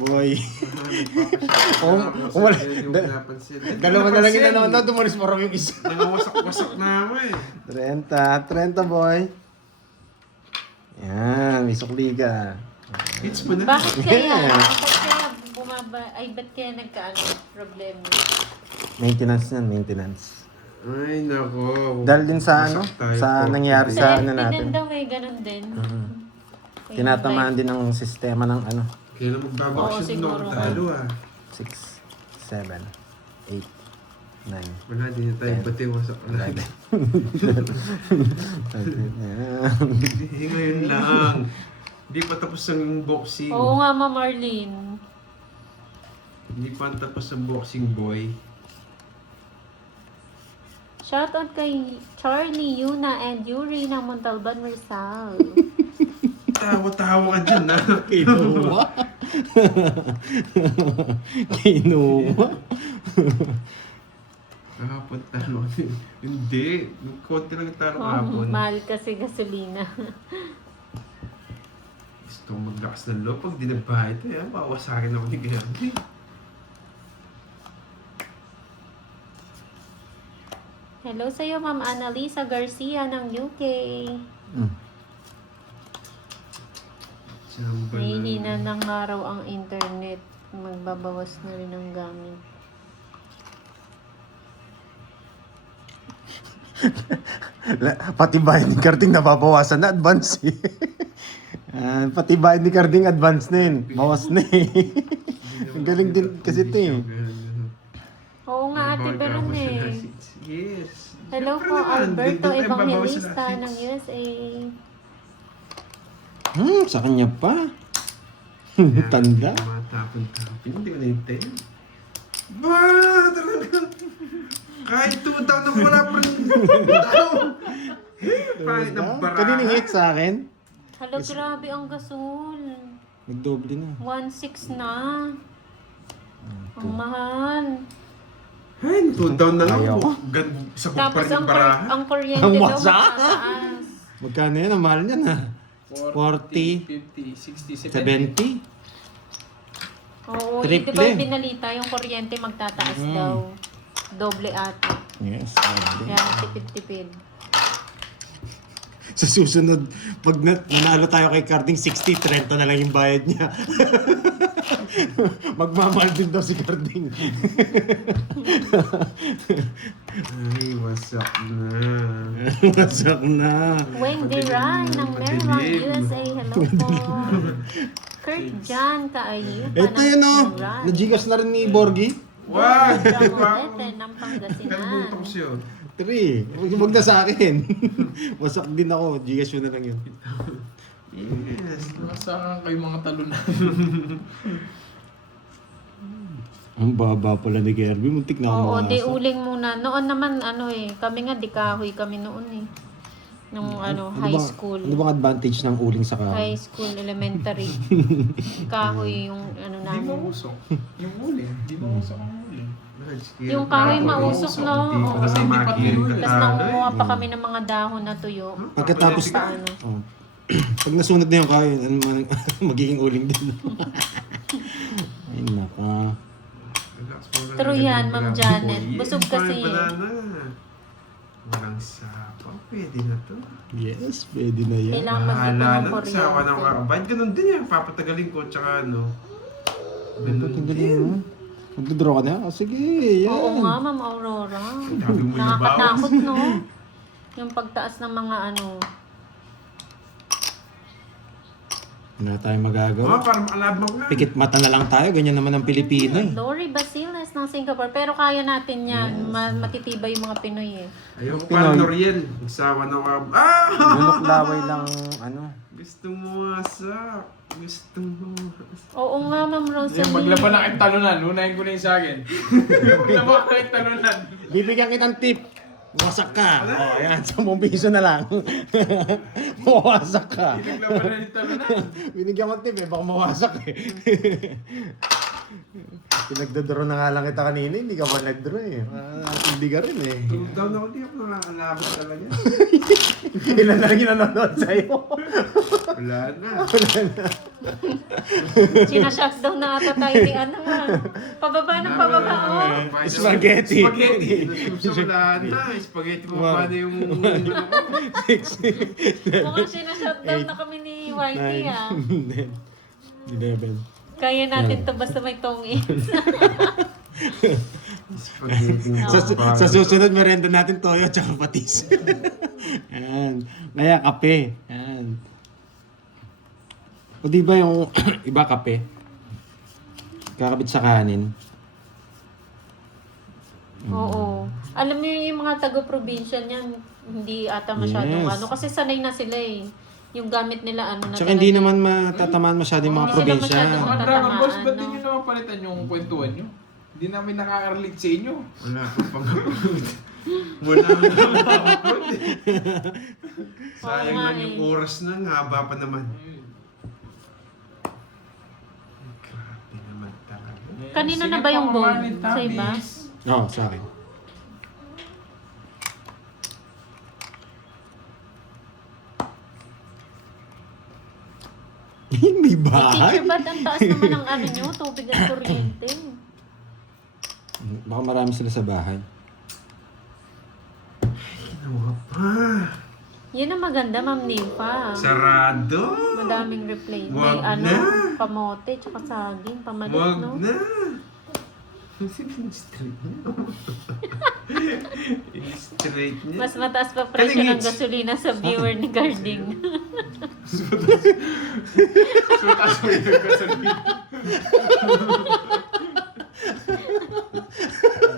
boy. Wala. Dalawa na lang yung nanonood, umalis mo raw yung isa. Nangawasak-wasak na ako eh. 30, boy. Yan, may sukli ka. Hits mo na. Bakit kaya? Yeah. Bakit kaya bumaba? Ay, ba't kaya problema? Maintenance yan, maintenance. Ay, nako. Dahil din sa Wasak tayo sa po. nangyari Sa sa FB natin. din daw eh, ganun din. Tinatamaan din ng sistema ng Kailan Oo, magbabakasyon siguro. na talo ah. 6, 7, 8, 9. Wala, di na tayo pati wasak na. Ngayon lang. Hindi pa tapos ang boxing. Oo nga, Ma'am Marlene. Hindi pa tapos ang boxing, boy. Shoutout kay Charlie, Yuna, and Yuri ng Montalban, Rizal. Tawa-tawa ka dyan, ha? Kinuha. Kinuha. Kahapon talo. Hindi. Konti lang yung talo kahapon. Mahal kasi gasolina. Gusto kong maglakas ng loob. Pag di nagbahay ito, bawasakin ako ni Gayandi. Hello sa'yo, Ma'am Annalisa Garcia ng UK. Samba May na. hina ng araw ang internet. Magbabawas na rin ang gamit. Pati bahay ni Carding nababawasan na, advance eh. Pati bahay ni Carding advance na yun. Bawas na eh. Ang galing din kasi ito eh. Oo nga, Ate Beron eh. Yes. Hello Siyempre po, naman, Alberto doon tayo babawas sa Evangelista lahat. ng USA. Sa kanya pa. Tanda. Matapon-tapon. Hindi ko na-intend. Ba! Talaga. Kahit 2 down na wala pa rin. Down. Pangit ng baraha. Kanina hit sa akin. Hala, grabe ang gasol. Nagdoble na. 1.6 na. Ang mahal. Ay, 2 down na lang. Ayaw ko. Sabog pa Tapos rin yung baraha. ang kuryente Ang daw wasa. matataas. Magkano yan? Ang mahal niyan ha. 40, 50, 60, 70. Oo, Triple. di ba yung binalita, yung kuryente magtataas daw. Doble ata. Yes. Kaya tipid-tipid. Sa susunod, pag nanalo tayo kay Carding, 60-30 na lang yung bayad niya. Magmamahal din daw si Carding. Ay, wasak na. Wasak na. Wendy Ran ng Maryland, Madilim. USA. Hello po. Kurt John Kaayupa Ito yun o. Iran. Nagigas na rin ni Borgie. Wag! Ramolete ng Pangasinan. Kalimutan ko siya. 3. Huwag na sa akin. Wasak din ako. Gigas yun na lang yun. Yes. Saan kayo mga talunan? Ang baba pala ni Kirby. Muntik na ako Oo, di mawasa. uling muna. Noon naman, kami nga, di kahoy kami noon eh. Nung high bang- school. Ano bang advantage ng uling sa kahoy? High school, elementary. Kahoy yung Di namin. mausok. Yung uling. Di mausok ang uling. Yung kahoy mausok, no? Oo. Kasi hindi pa tuyo yun. Tapos nangunguha pa kami ng mga dahon na tuyo. Pagkatapos, Sa ano. oh, pag nasunod na yung kahoy, ano man, magiging uling din. Ay, naka. True yan, Ma'am Janet. Busog kasi eh. Walang sapa. Pwede na to. Yes, pwede na yan. Kailangan mag-ipon Bahala ng na. Sawa ng kuryente. kakabahit. Ganun din yan. Papatagalin ko. Tsaka ano. Ganun Ang din. galing mo. Magdodraw ka na? Oh, sige, yan. Oo nga, Ma'am Aurora. Sabi mo yung Nakakatakot, no? Yung pagtaas ng mga ano. Wala tayong magagawa. Oh, para makalabang na. Pikit mata na lang tayo, ganyan naman ang Pilipino eh. Lori Basiles ng Singapore. Pero kaya natin yan. Matitibay yung mga Pinoy eh. Ayoko Pinoy. pa Noriel. Sawa ng kakabahit. Ah! Lunok laway lang, ano. Gusto mo wasak. Gusto mo wasak. Oo nga, Ma'am Yung Rosalie. maglaban ng talunan, unahin ko na yung sa akin. Maglaban ka ng talunan. Bibigyan kitang tip. Wasak ka. O, yan. 10 piso na lang. Mawasak ka. Maglaban na yung talunan. Binigyan ko tip eh, baka mawasak eh. Pinagdodoro na nga lang kita kanina, hindi ka pa nag-draw eh. Hindi ka rin eh. Down ako, di ako nakakalaban talaga. Ilan na lang yung nanonood sa'yo. Wala na. Sinashutdown na ata tayo ni ano nga. Pababa ng pababa, oh. Spaghetti. Spaghetti. Wala na. Spaghetti mo pa na yung... Mukhang sinashutdown na kami ni Whitey, ah. 11. Kaya natin to basta may tongin. Spaghetti mo Sa susunod, merenda natin toyo at saka patis. Yan. Kaya kape. Yan. O di ba yung iba kape? Kakabit sa kanin. Oo. Alam niyo yung mga taga-probinsya niyan, hindi ata masyadong Yes. ano. Kasi sanay na sila eh. Yung gamit nila ano na Tsaka hindi naman matatamaan masyado yung mga Hindi sila probinsya. masyadong Mga Dragon Balls, ba't Tatamaan, din no? nyo naman palitan yung kwentuhan nyo? Hindi namin nakaka-relate sa inyo. Wala pa pang-upload. Wala pa pang-upload eh. Sayang nga lang yung eh. oras na. Ang haba pa naman. Grabe naman talaga. Kanino Sige na ba yung po, gold? Manny Sa iba? Tabis. Oo, sa akin. May bahay. Teacher, ba't ang taas naman ng ano nyo? Tubig at kuryente. Baka marami sila sa bahay. Ginawa pa. Yan ang maganda, Ma'am Nifa. Sarado. Madaming replay. May Wag ano, na. pamote, tsaka saging, pamalit, Wag no? na. In-straight niya. Mas mataas pa presyo ng Kalingits. gasolina sa viewer ni Garding. Sutas mo yung gasolina.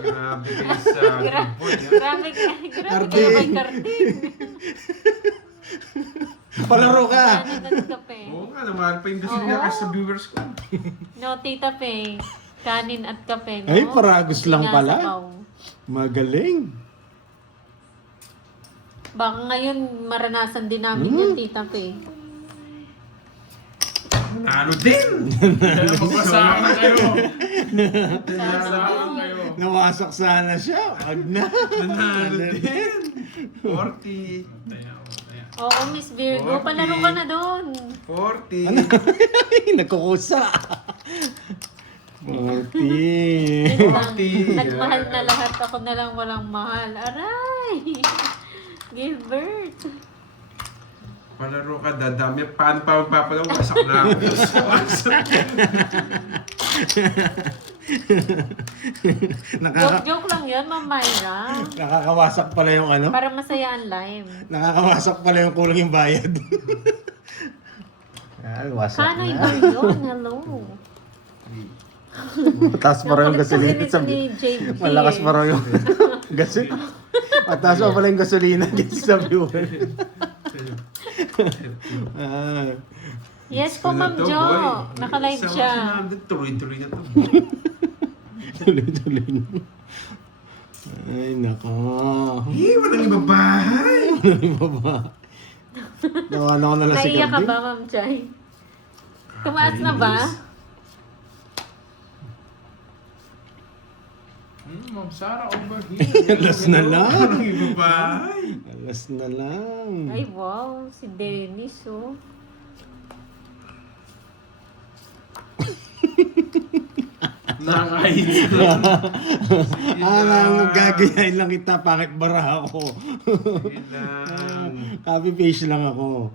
Grabe kayo sa report. Grabe kayo kay Garding. Palaro ka! Kanin at kape. Oo nga, namahal pa yung gasolina kasi sa viewers ko. No, Tita Pei. Kanin at kape, no? Ay, paragos lang pala. Sinasabaw. Magaling. Baka ngayon maranasan din namin yan, Tita Pei. Ano din? Kaya magbasahan kayo. Magbasahan kayo. Nawasak sana siya. Wag na. Nanalo din. 40. Oo, Miss Virgo. Okay. Palaro ka na doon. 40. Nagkukusa. 40. Nagmahal na lahat. Ako na lang walang mahal. Aray! Gilbert. Palaro ka, dadami. Paano pa magpapalaw? Wasak na ako. Wasak. Joke lang yun, Ma'am Myra. Nakakawasak pala yung ano? Para masaya ang live. Nakakawasak pala yung kulang yung bayad. Ay, wasak Kanoy na. Baryon, hello. Mataas pa rin yung gasolina sa ni JB. Malakas pa rin yung gasolina. Mataas pa pala yung gasolina dito sa viewer. Ah. Yes po, Ma'am Jo. Naka-live siya. Tuloy-tuloy na to. Tuloy-tuloy na. Ay, nako. Eh, walang ibabahay. Ano ba ba? Nawalan ko na lang si Naiyak ka Carding. ba, Ma'am Chay? Tumaas na ba? Ma'am Sarah over here. Last na lang. Ang iba ba? Last na lang. Ay, wow. Si Dennis, oh. Nakakahinig. Gagayain lang kita, pangit bara ako. Sige lang. Copy paste lang ako.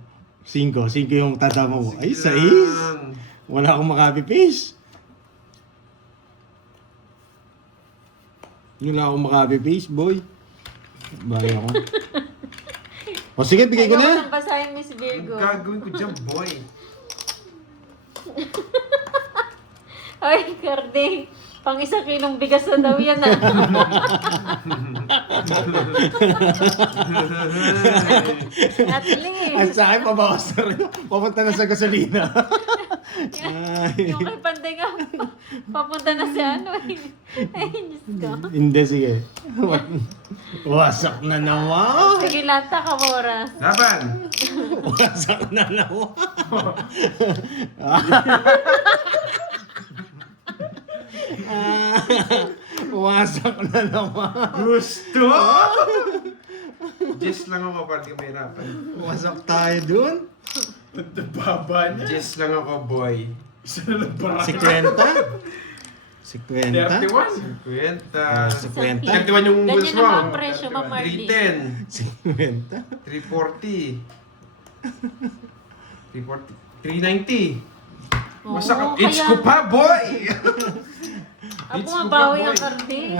5 yung tatama mo. Ay, Sige 6. lang. Wala akong makopy paste. Wala akong makopy paste, boy. Bagay ako. O sige, bigay ko Ayaw na. nang basahin, Miss Ang Virgo. gagawin ko dyan, boy. Ay, Carding. Pang 1 kilong bigas na daw yan, ah. At Ang least. sa akin, pabawas na rin. Papunta na sa gasolina. Ay. Yung kay Panday nga, papunta na si ano, eh. Ay, Diyos ko. Hindi, sige. Wasak na naman. Sige, lata ka, Moras. Laban! Wasak na naman. Wasak na naman. Gusto! Just lang ako para di ka mahirapan. Wasak tayo dun. Baba niya. Just lang ako, boy. Isa na lang para. 50? 50? 31. Kwenta. 50? Kantiwan yung Ganyan bulls mo. naman ang presyo, Ma'am Marley. 310. 50? 340. 340. 390. Oo, Masak kaya- it's ko pa, boy! Ako It's mabawi ko pa, ang boy. Carding.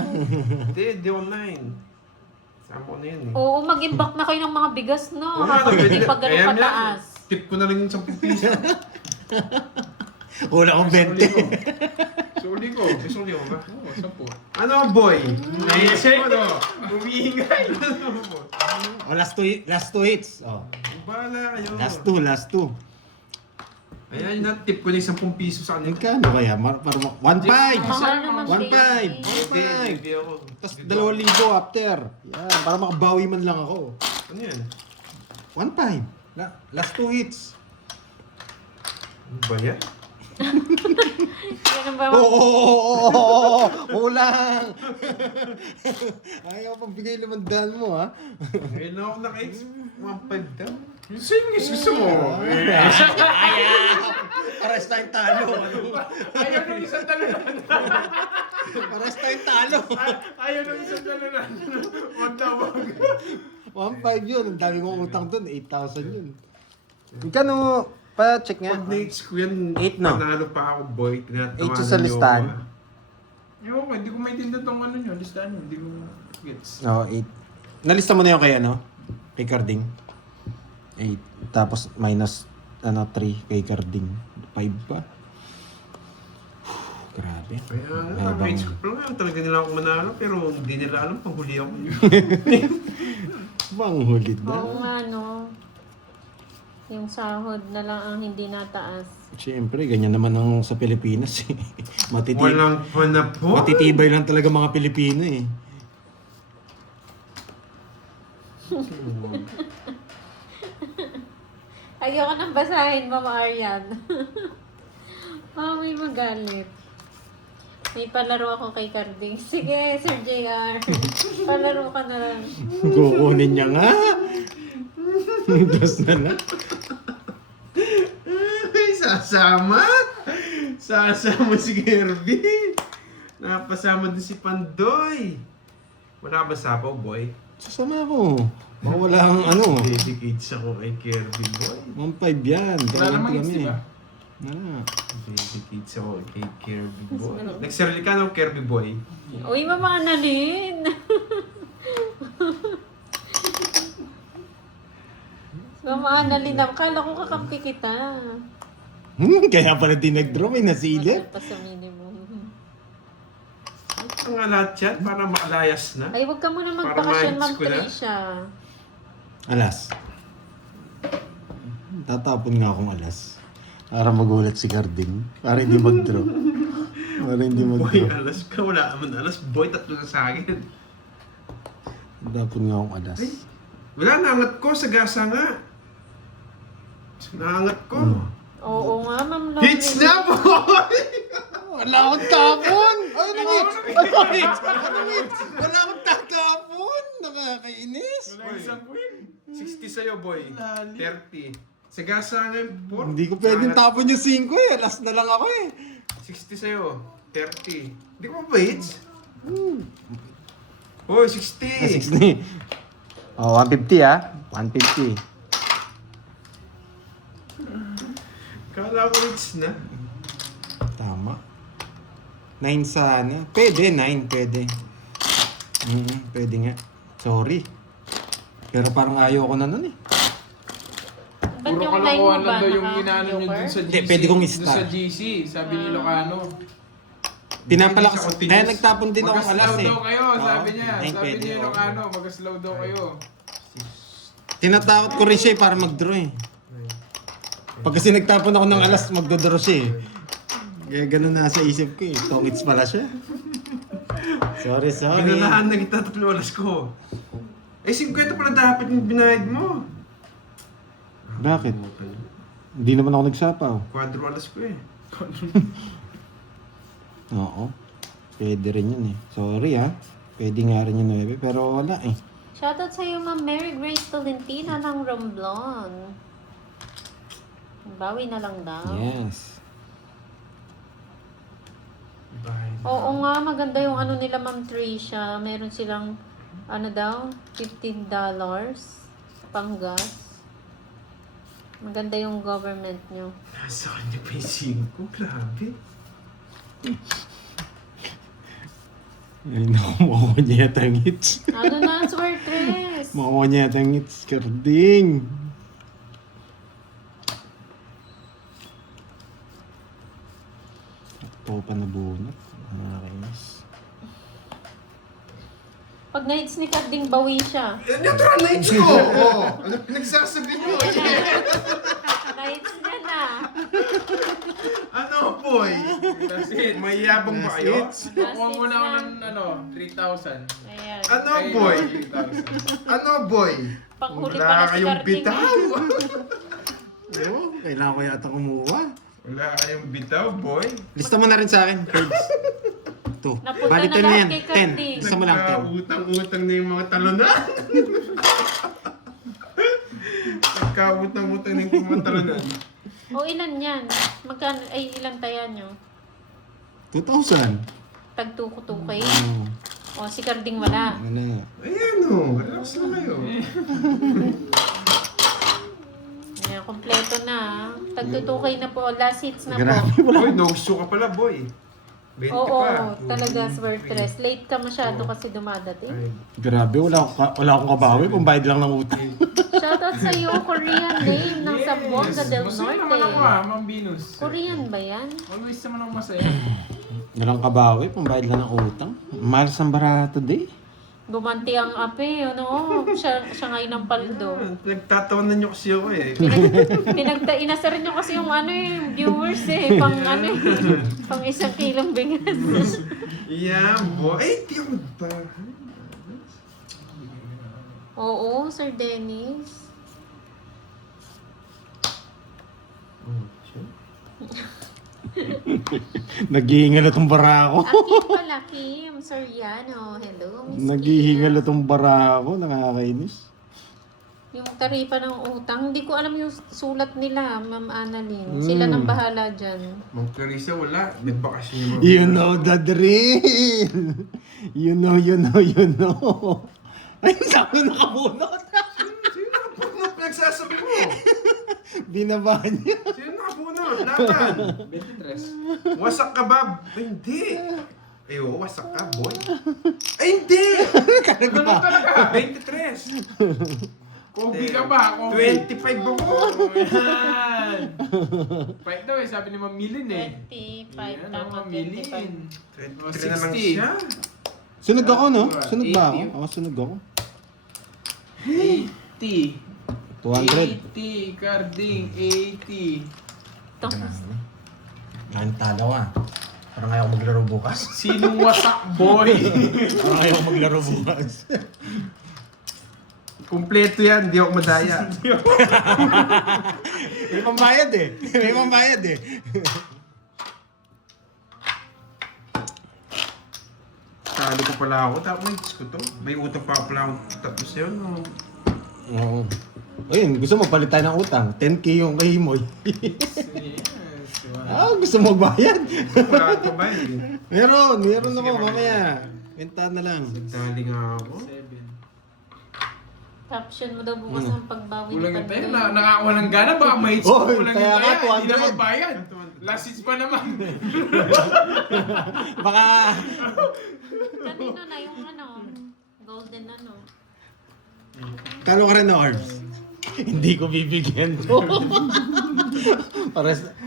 Hindi online. Sama ko na yun eh. Oo, mag-imbak na kayo ng mga bigas, no? Oo nga, Hindi nabili- pag ganun Ayan yan. pataas. Tip ko na lang yung 10 piso. Wala akong 20. Suli ko. Suli mo ba? Oo, 10. Ano, boy? Naisip Ano? Umiingay. Oh, last two hits. Oh. Bahala kayo. Last two. Ayan, na-tip ko na yung 10 piso sa kanila. Magkano kaya? Para 1.5. Mahal naman 1.5. baby. Hindi, hindi ako. Tapos 2,000 after. Yan, para makabawi man lang ako. Ano yan? 1.5. Last two hits. Ano ba yan? Ganun ba? Kulang. Ayaw pagbigay 500 mo, ha? Ngayon na ako naka-ex. 1.5 daw. Yung same is gusto mo. Pares tayong talo. Ayaw nung isang talunan. Pares tayong talo. Ayaw nung isang talunan. Wag daw, wag. 1.5 yun. Ang dami kong utang dun. 8,000 yun. Magkano? Pa-check nga. Pag na-ex ko yan, 8 no? panalo pa ako, boy. Tinatawanan 8 sa niyo listahan. ako, ah. Ewan ko, hindi ko maintindihan tong ano nyo. Listahan nyo. Hindi ko gets. Oo, 8. Nalista mo na yung kay ano? Kay Carding. 8. Tapos minus 3 kay Carding. 5 pa. Grabe. Kaya nga, Habang- naka-ex ko pa lang. Talaga nila ako manalo, pero hindi nila alam pang huli ako. Manghulid na. Oo nga, no. Yung sahod na lang ang hindi nataas. Siyempre, ganyan naman ang sa Pilipinas eh. Walang panapon. Matitibay lang talaga mga Pilipino eh. Ayoko nang basahin, Ma'am Aryan. May magalit. May palaro ako kay Carding. Sige, Sir JR. Palaro ka na lang. Kukunin niya nga. Das na lang. Ay, sasama! Sasama si Kirby! Napasama din si Pandoy! Wala ba sapaw, boy? Sasama ako. Baka wala ang ano. Dedicates ako kay Kirby, boy. 1.5 yan. Wala namang hits, di ba? Ah. Dedicates ako kay Kirby, boy. Nagsarili ka ng Kirby, boy. Uy, Mama Annalyn! Mama Annalyn, akala ko kakampi kita. Kaya pala di nag-draw, may nasilip. Maganda pa sa minimum. Ang nga lahat yan, para makalayas na. Ay, wag ka muna Para magpakasyon, Ma'am ma-hits ko na. Tricia. Alas. Tatapon nga akong alas. Para magulat si Carding. Para hindi mag-draw. Para hindi Boy, mag-draw. alas ka. Wala naman alas. Boy, 3 na sa akin. Tatapon nga akong alas. Ay, wala, nangat ko sa gasa nga. Naangat ko. Oo nga, Ma'am Lori. Hits na, boy! Wala akong tapon! Ano hits? Ano hits? Ano hits? Wala akong tatapon! Nakakainis! Wala isang win. 60 sa'yo, boy. Lali. 30. Sagasa nga yung 4. Hindi ko pwedeng tapon yung 5 eh. Last na lang ako eh. 60 sa'yo. 30. Hindi ko ba hits? Boy, 60. 60. Oh, 150 ah. 150. Kala ko hits na. Tama. 9 sana. Pwede, 9. Pwede. Pwede nga. Sorry. Pero parang ayaw ko na nun eh. Ba't Puro yung line mo kalokohan ba? lang daw yung inaano nyo dun sa GC. Hindi, pwede kong Dun i-start. sa GC, sabi ni Locano. Pinapalakas. Hindi, Kaya nagtapon din ako alas Mag-slow eh. daw kayo, sabi niya. Ay, Sabi pwede. ni Locano, mag-slow daw kayo. Tinatakot ko rin siya eh, para mag-draw eh. Pag kasi nagtapon ako ng alas, magdodraw siya eh. Kaya ganun na sa isip ko eh. Tongits pala siya. Sorry. Pinalahan na kita 3 oras ko. Eh, 50 pala dapat yung binayad mo. Bakit? Hindi naman ako nagsapaw. 4 oras ko eh. Oo. Pwede rin yun eh. Sorry ah. Pwede nga rin yung 9, pero wala eh. Shoutout sa'yo, Ma'am Mary Grace Tolentino ng Romblon. Bawi na lang daw. Yes. Oo nga, maganda yung ano nila, Ma'am Tricia. Meron silang, ano daw, $15 panggas. Maganda yung government nyo. Nasa kanya pa yung 5. Grabe. Ay naku, makuha niya yata yung hits. Ano na, Swertres? Makuha niya yata yung hits, Karding. Ito pa na bunot. Nakakainis. Pag na-hits ni Karding, bawi siya. Neutral na hits ko! Oh, ano pinagsasabi mo? Na-hits niya na. Ano, boy? That's it. May yabang ba kayo? Kukuha muna ako ng 3,000. Ayan. Ano, Kayo, boy? 3,000. Ano, boy? Panghuli Wala pala si kayong Karding. bitaw. Oo, kailangan ko yata kumuha. Wala kayong bitaw, boy. Lista mo na rin sa akin, Cards. Ito. Napunta Bali na 10 na lahat yan. kay Karding. 10. Lista mo lang 10. Nagkautang-utang na yung mga talunan. Nagkautang-utang na yung mga talunan. O ilan yan? Magkano, ay ilan taya nyo? 2,000. Tagtuko-tukay. Oo. O si Karding wala. Ano? Ayan o, relax lang kayo. Ayan, kompleto na. Tagtutukay na po. Last hits na Grabe, po. Boy, no-show ka pala, boy. 20 Oo, pa. talaga Swertres. Late ka masyado kasi dumadating. Ay, Grabe, wala akong kabawi. Pambayad lang ng utang. Shoutout sa iyo, Korean name ng Zamboanga del Masaya naman ako Norte. Ma'am Venus. Korean ba yan? Always naman ako masaya. Walang kabawi, pambayad lang ng utang. Mahal sa barato day. Gumanti ang ape, ano? Siya ngayon ng paldo. nagtatawanan niyo kasi ako eh. Inasar nyo kasi yung ano yung viewers eh. Pang ano eh. Pang 1 kilong bigas. Yeah, boy. Ay, di ako ba? Oo, Sir Dennis. Naghihingal itong bara ko. Akin pala, Kim Soriano. Hello, Miss Naghihingal Kim. itong bara ko. Nakakainis. Yung taripa ng utang, hindi ko alam yung sulat nila, Ma'am Annalyn. Sila nang bahala dyan. Ma'am Clarissa, wala. Nagbakasyon yung mga You know the drill. You know. Ay, sabi nakabunot. Sino nakabunot? Pinagsasabi mo? Binaba niya. Sino nakabunot? Laban. 23. Wasak ka ba? Ay, hindi. Eh, oo, wasak ka, boy. Ay, hindi! Ano talaga? 23. Kobe ka ba? Kobe. 25 ako. Yan. Fight daw eh, sabi ni Ma'am Milin eh. 25, Yan, tama, Ma'am Milin. 25. 23 na lang 60. siya. Sunog ako, no? Sunog ba ako? 80. Oo, sunog ako. 80. 200. 80. Carding. 80. Ito. Ngayon talo ah. Parang ayaw ko maglaro bukas. Sinong wasak boy? Parang ayaw ko maglaro bukas. Kumpleto yan, hindi ako madaya. May pambayad eh. May pambayad eh. Talo pa pala ako, tapos ko to. May utang pa pala ako tapos yun. Oh. Oo. Ayun, gusto mo palit tayo ng utang. 10K yung kay Moy. Yes. Gusto mo magbayad? Wala pa ba yun? Meron ako mamaya. Benta na lang. Nagtali nga ako. 7. Caption mo daw bukas ang pagbawi Kulang ni yung tayo. Panday. Nakakawa ng gana. Baka may hits Oh, ko. Kulang kaya yung nga, tayo. Hindi na 200. magbayad. Last hits pa naman. Baka... Kanino na yung ano? Golden ano? Talo ka rin na Orbs. Hindi ko bibigyan to.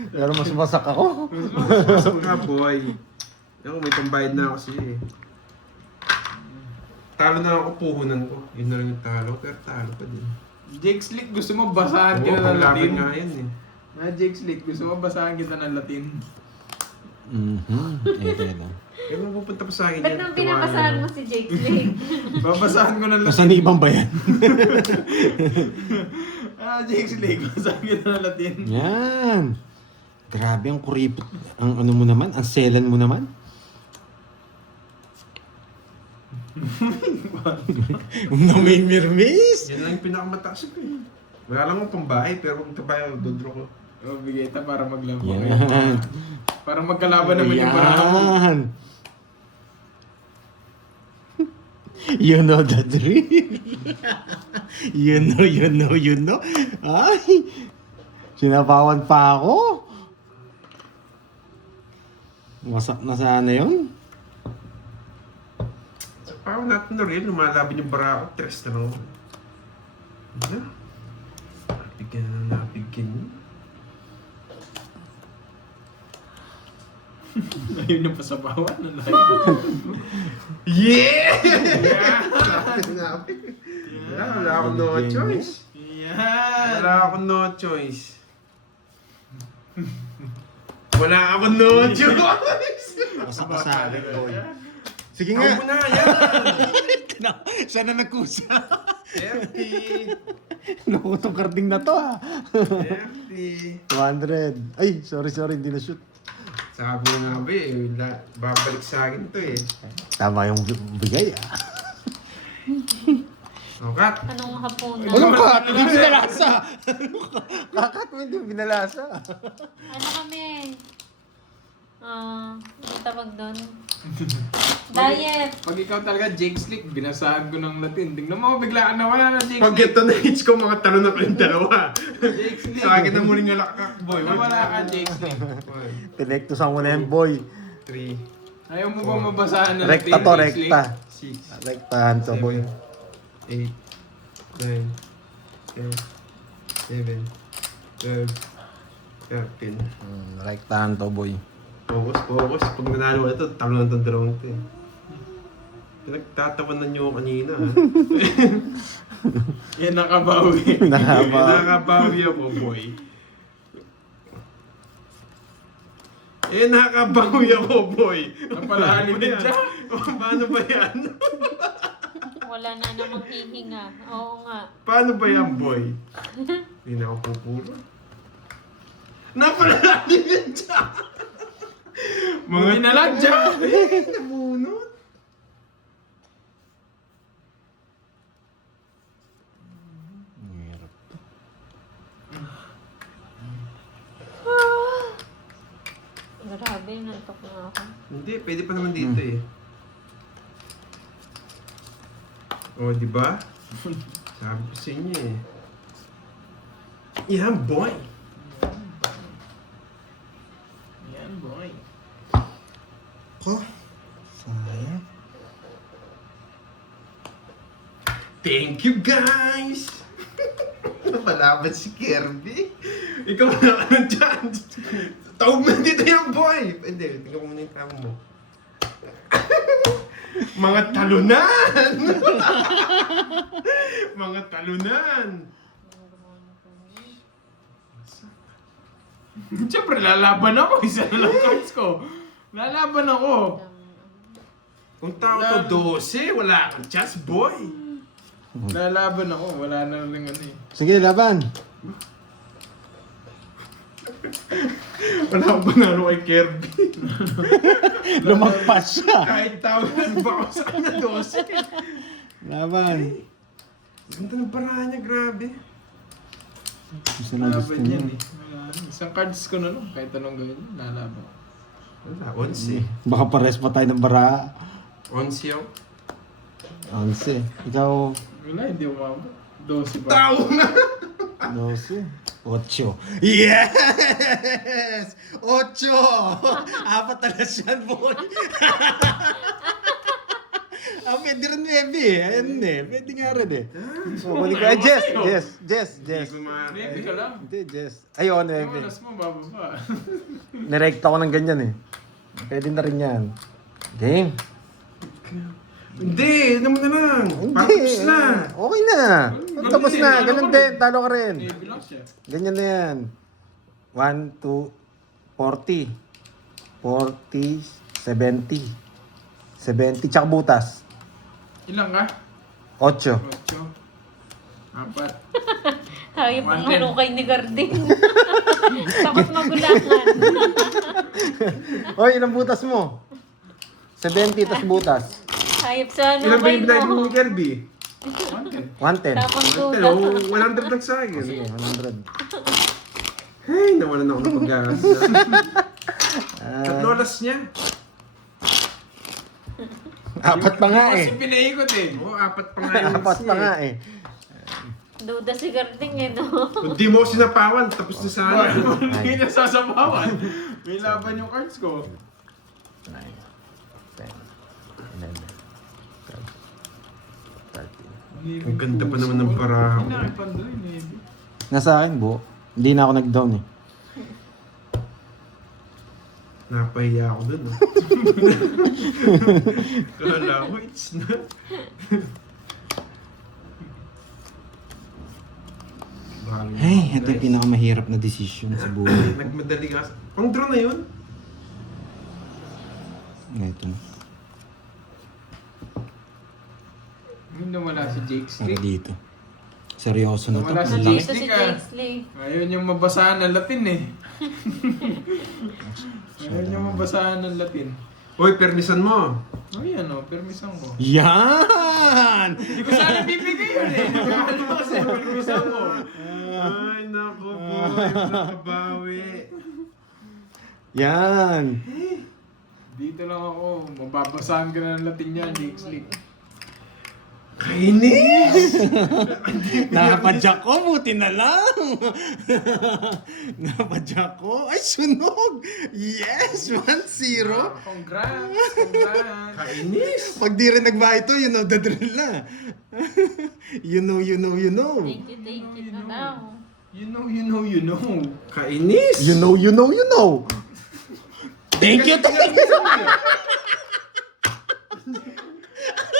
Pero mas masak ako. Pasok nga, boy. Ako, may pambayad na ako siya eh. Talo na ako, puhunan ko. Yun na lang yung talo, pero talo pa din. Jake Slick, gusto mo basahan Oo, kita ng panglaban Latin? nga yan eh. Jake Slick, gusto mo basahan kita ng Latin? Ito na. Kaya mo pupunta pa sa akin Ba't nang pinapasahan mo si Jake Lee? Babasahan ko ng Latin. Saan ibang bayan? Jake Slick, basahan kita ng Latin. Yan. Grabe ang kuripot. Ang ano mo naman? Ang selan mo naman? Na may mirmis. Yan lang yung pinakamataas ko eh. Wala lang akong pambahay, pero kung tabayo, dodro ko. O, bigay ta para maglaban. Yan. Para magkalaban naman yung baraha mo. Yan. You know the drill. You know. Ay, sinabawan pa ako. Wasak na sana yun. So, parang natin na rin, lumalaban yung bara ko, tres na lang ako. Yeah. Napigyan niyo. Ayun yung pasabawan. Yeah! Wala akong no choice. Yan! Wala akong no choice. Wala akong no choice. Wasak na sa akin, boy. Sige Ako nga. na, yan! Siya na nagkusa. FT! Naku, itong karding na to ha. FT! 200. Ay, sorry, hindi na shoot. Sabi mo nga ba eh, babalik sa akin to eh. Tama yung bigay ah. O, Kat! Anong hapunan? Ano ka? Hindi binalasa. Kakat mo hindi binalasa. Ano kami? Ano tawag doon? Diet! Pag ikaw talaga, Jake Slick, binasahan ko ng Latin. Tingnan mo, bigla ka nawala na Jake Pag Slick. ito na hits ko, mga talo na kayong dalawa. Jake Slick. Sa akin na muling nalakak, boy. Nawala ka, Jake Slick. Tinekto sa muna yan, boy. 3, Ayaw mo ba mabasahan ng Rekta to, Jake Slick? rekta. 6, Rektahan to, boy. 8, 9, 10, 11, 12, 13. Rektahan to, boy. Focus. Pag nanalo ka ito, talo na itong dalawang ito eh. Pinagtatawanan niyo ako kanina ha. Yan, nakabawi. Nakakabawi ako, boy. Nakakabawi ako, boy. Ang palahanin din siya. Paano ba yan? Wala na namang hihinga. Oo nga. Paano ba yan, boy? Hindi na ako pupulo. Napalahanin din siya! Mga nalag siya. Namunot. Grabe, nantok na ako. Hindi, pwede pa naman dito eh. O, di ba? Sabi ko sa inyo eh. Yan, boy! Yan, boy. Ko? Sayang. Thank you, guys! Napalaban si Kirby. Ikaw na ka ng chance. Tawag mo dito yung boy! Hindi, tingnan ko muna yung tama mo. Mga talunan! Mga talunan! Siyempre, lalaban ako. Isa na lang cards ko. Lalaban ako. Kung tao to 12, wala kang chance, boy! Lalaban ako, wala na rin ano eh. Sige, laban. Wala akong panalo kay Kirby. Lumagpas siya. Kahit tawag ba ako sa kanya 12. Laban. Ganda ng parahan niya, grabe. Gusto na gusto Lalaban niya. yan eh. Wala na. Isang cards ko na lang, kahit anong gawin, lalaban. Wala, 11. Baka pares pa tayo ng bara. 11 ako. 11. Ikaw, Wala, hindi umabot. 12 ba? Tao nga! 12. 8. Yes! 8! Apat na lang yan, boy. Pwede rin 9 eh. Ayan eh. Pwede nga rin eh. So, balik ko. Jess. Maybe ka lang. Hindi, Jess. Ayun, Yung 9. alas mo, bababa. Nirekta ko ng ganyan eh. Pwede na rin yan. Game. Hindi, ano mo na lang. Patapos na. Okay na. Tapos na. Ganun din. Talo ka rin. Maybe lang siya. Ganyan na yan. 1, 2, 40. 40, 70. 70, tsaka butas. Ilang ka? 8. 8. 4. Hayop ang 110. halukay ni Garding. Takot magulangan. Oy, ilang butas mo? 70, tas butas. Hayop sa Ilan ba halukay yung binayad mo mo. ni Kirby? 110. 110. Tapos Pero duda. 100 lang sa akin. Sige, 100. Hey, nawalan ako ng pag-asa. Tatlo oras niya. Apat pa nga Kasi eh. pinaikot eh. Oo, 4 pa nga yung Apat pa nga eh. Duda si Garding eh, no? Kung di mo ako sinapawan, tapos na sana. Hindi na sasabawan. May laban yung cards ko. 9, 10, 11, 12, 13. Ang ganda pa naman ng parahan. Pinakipandoy, maybe. Nasa akin, bu. Hindi na ako nag-down eh. Napahiya ako dun. Oh. Kala ko, it's not. Hey, ito yung pinakamahirap na decision sa buhay. Nagmadali ka. Pang draw na yun? Ito na. Yung nawala si Jake Para Stick. dito. Seryoso na to. Wala si Ang Jake laki. Dito si Jake Lee. Ayun yung mabasahan ng Latin eh. Ayun yung mabasahan ng Latin. Hoy, permisan mo. Ay ano, permisan ko. Yan! Hindi ko sana bibigay yun eh. Nagkakalo ko sa permisan mo. Ay, naku po. Nakabawi. Yan! Dito lang ako. Mababasahan ka na ng Latin yan, Jake Stick. Kainis! Napadyak ko, buti na lang. Napadyak ko. Ay, sunog! Yes! 1-0. Congrats! Kainis! Pag di rin nagbayad to, you know the drill na. You know. Thank you na daw. You know. Kainis! You know. Thank you.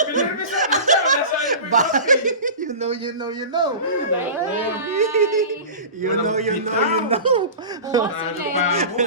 Pinarmisan mo siya. Nasa iyo pa Bye. You know. Bye-bye. You know. Bukas ulit. Pa ako.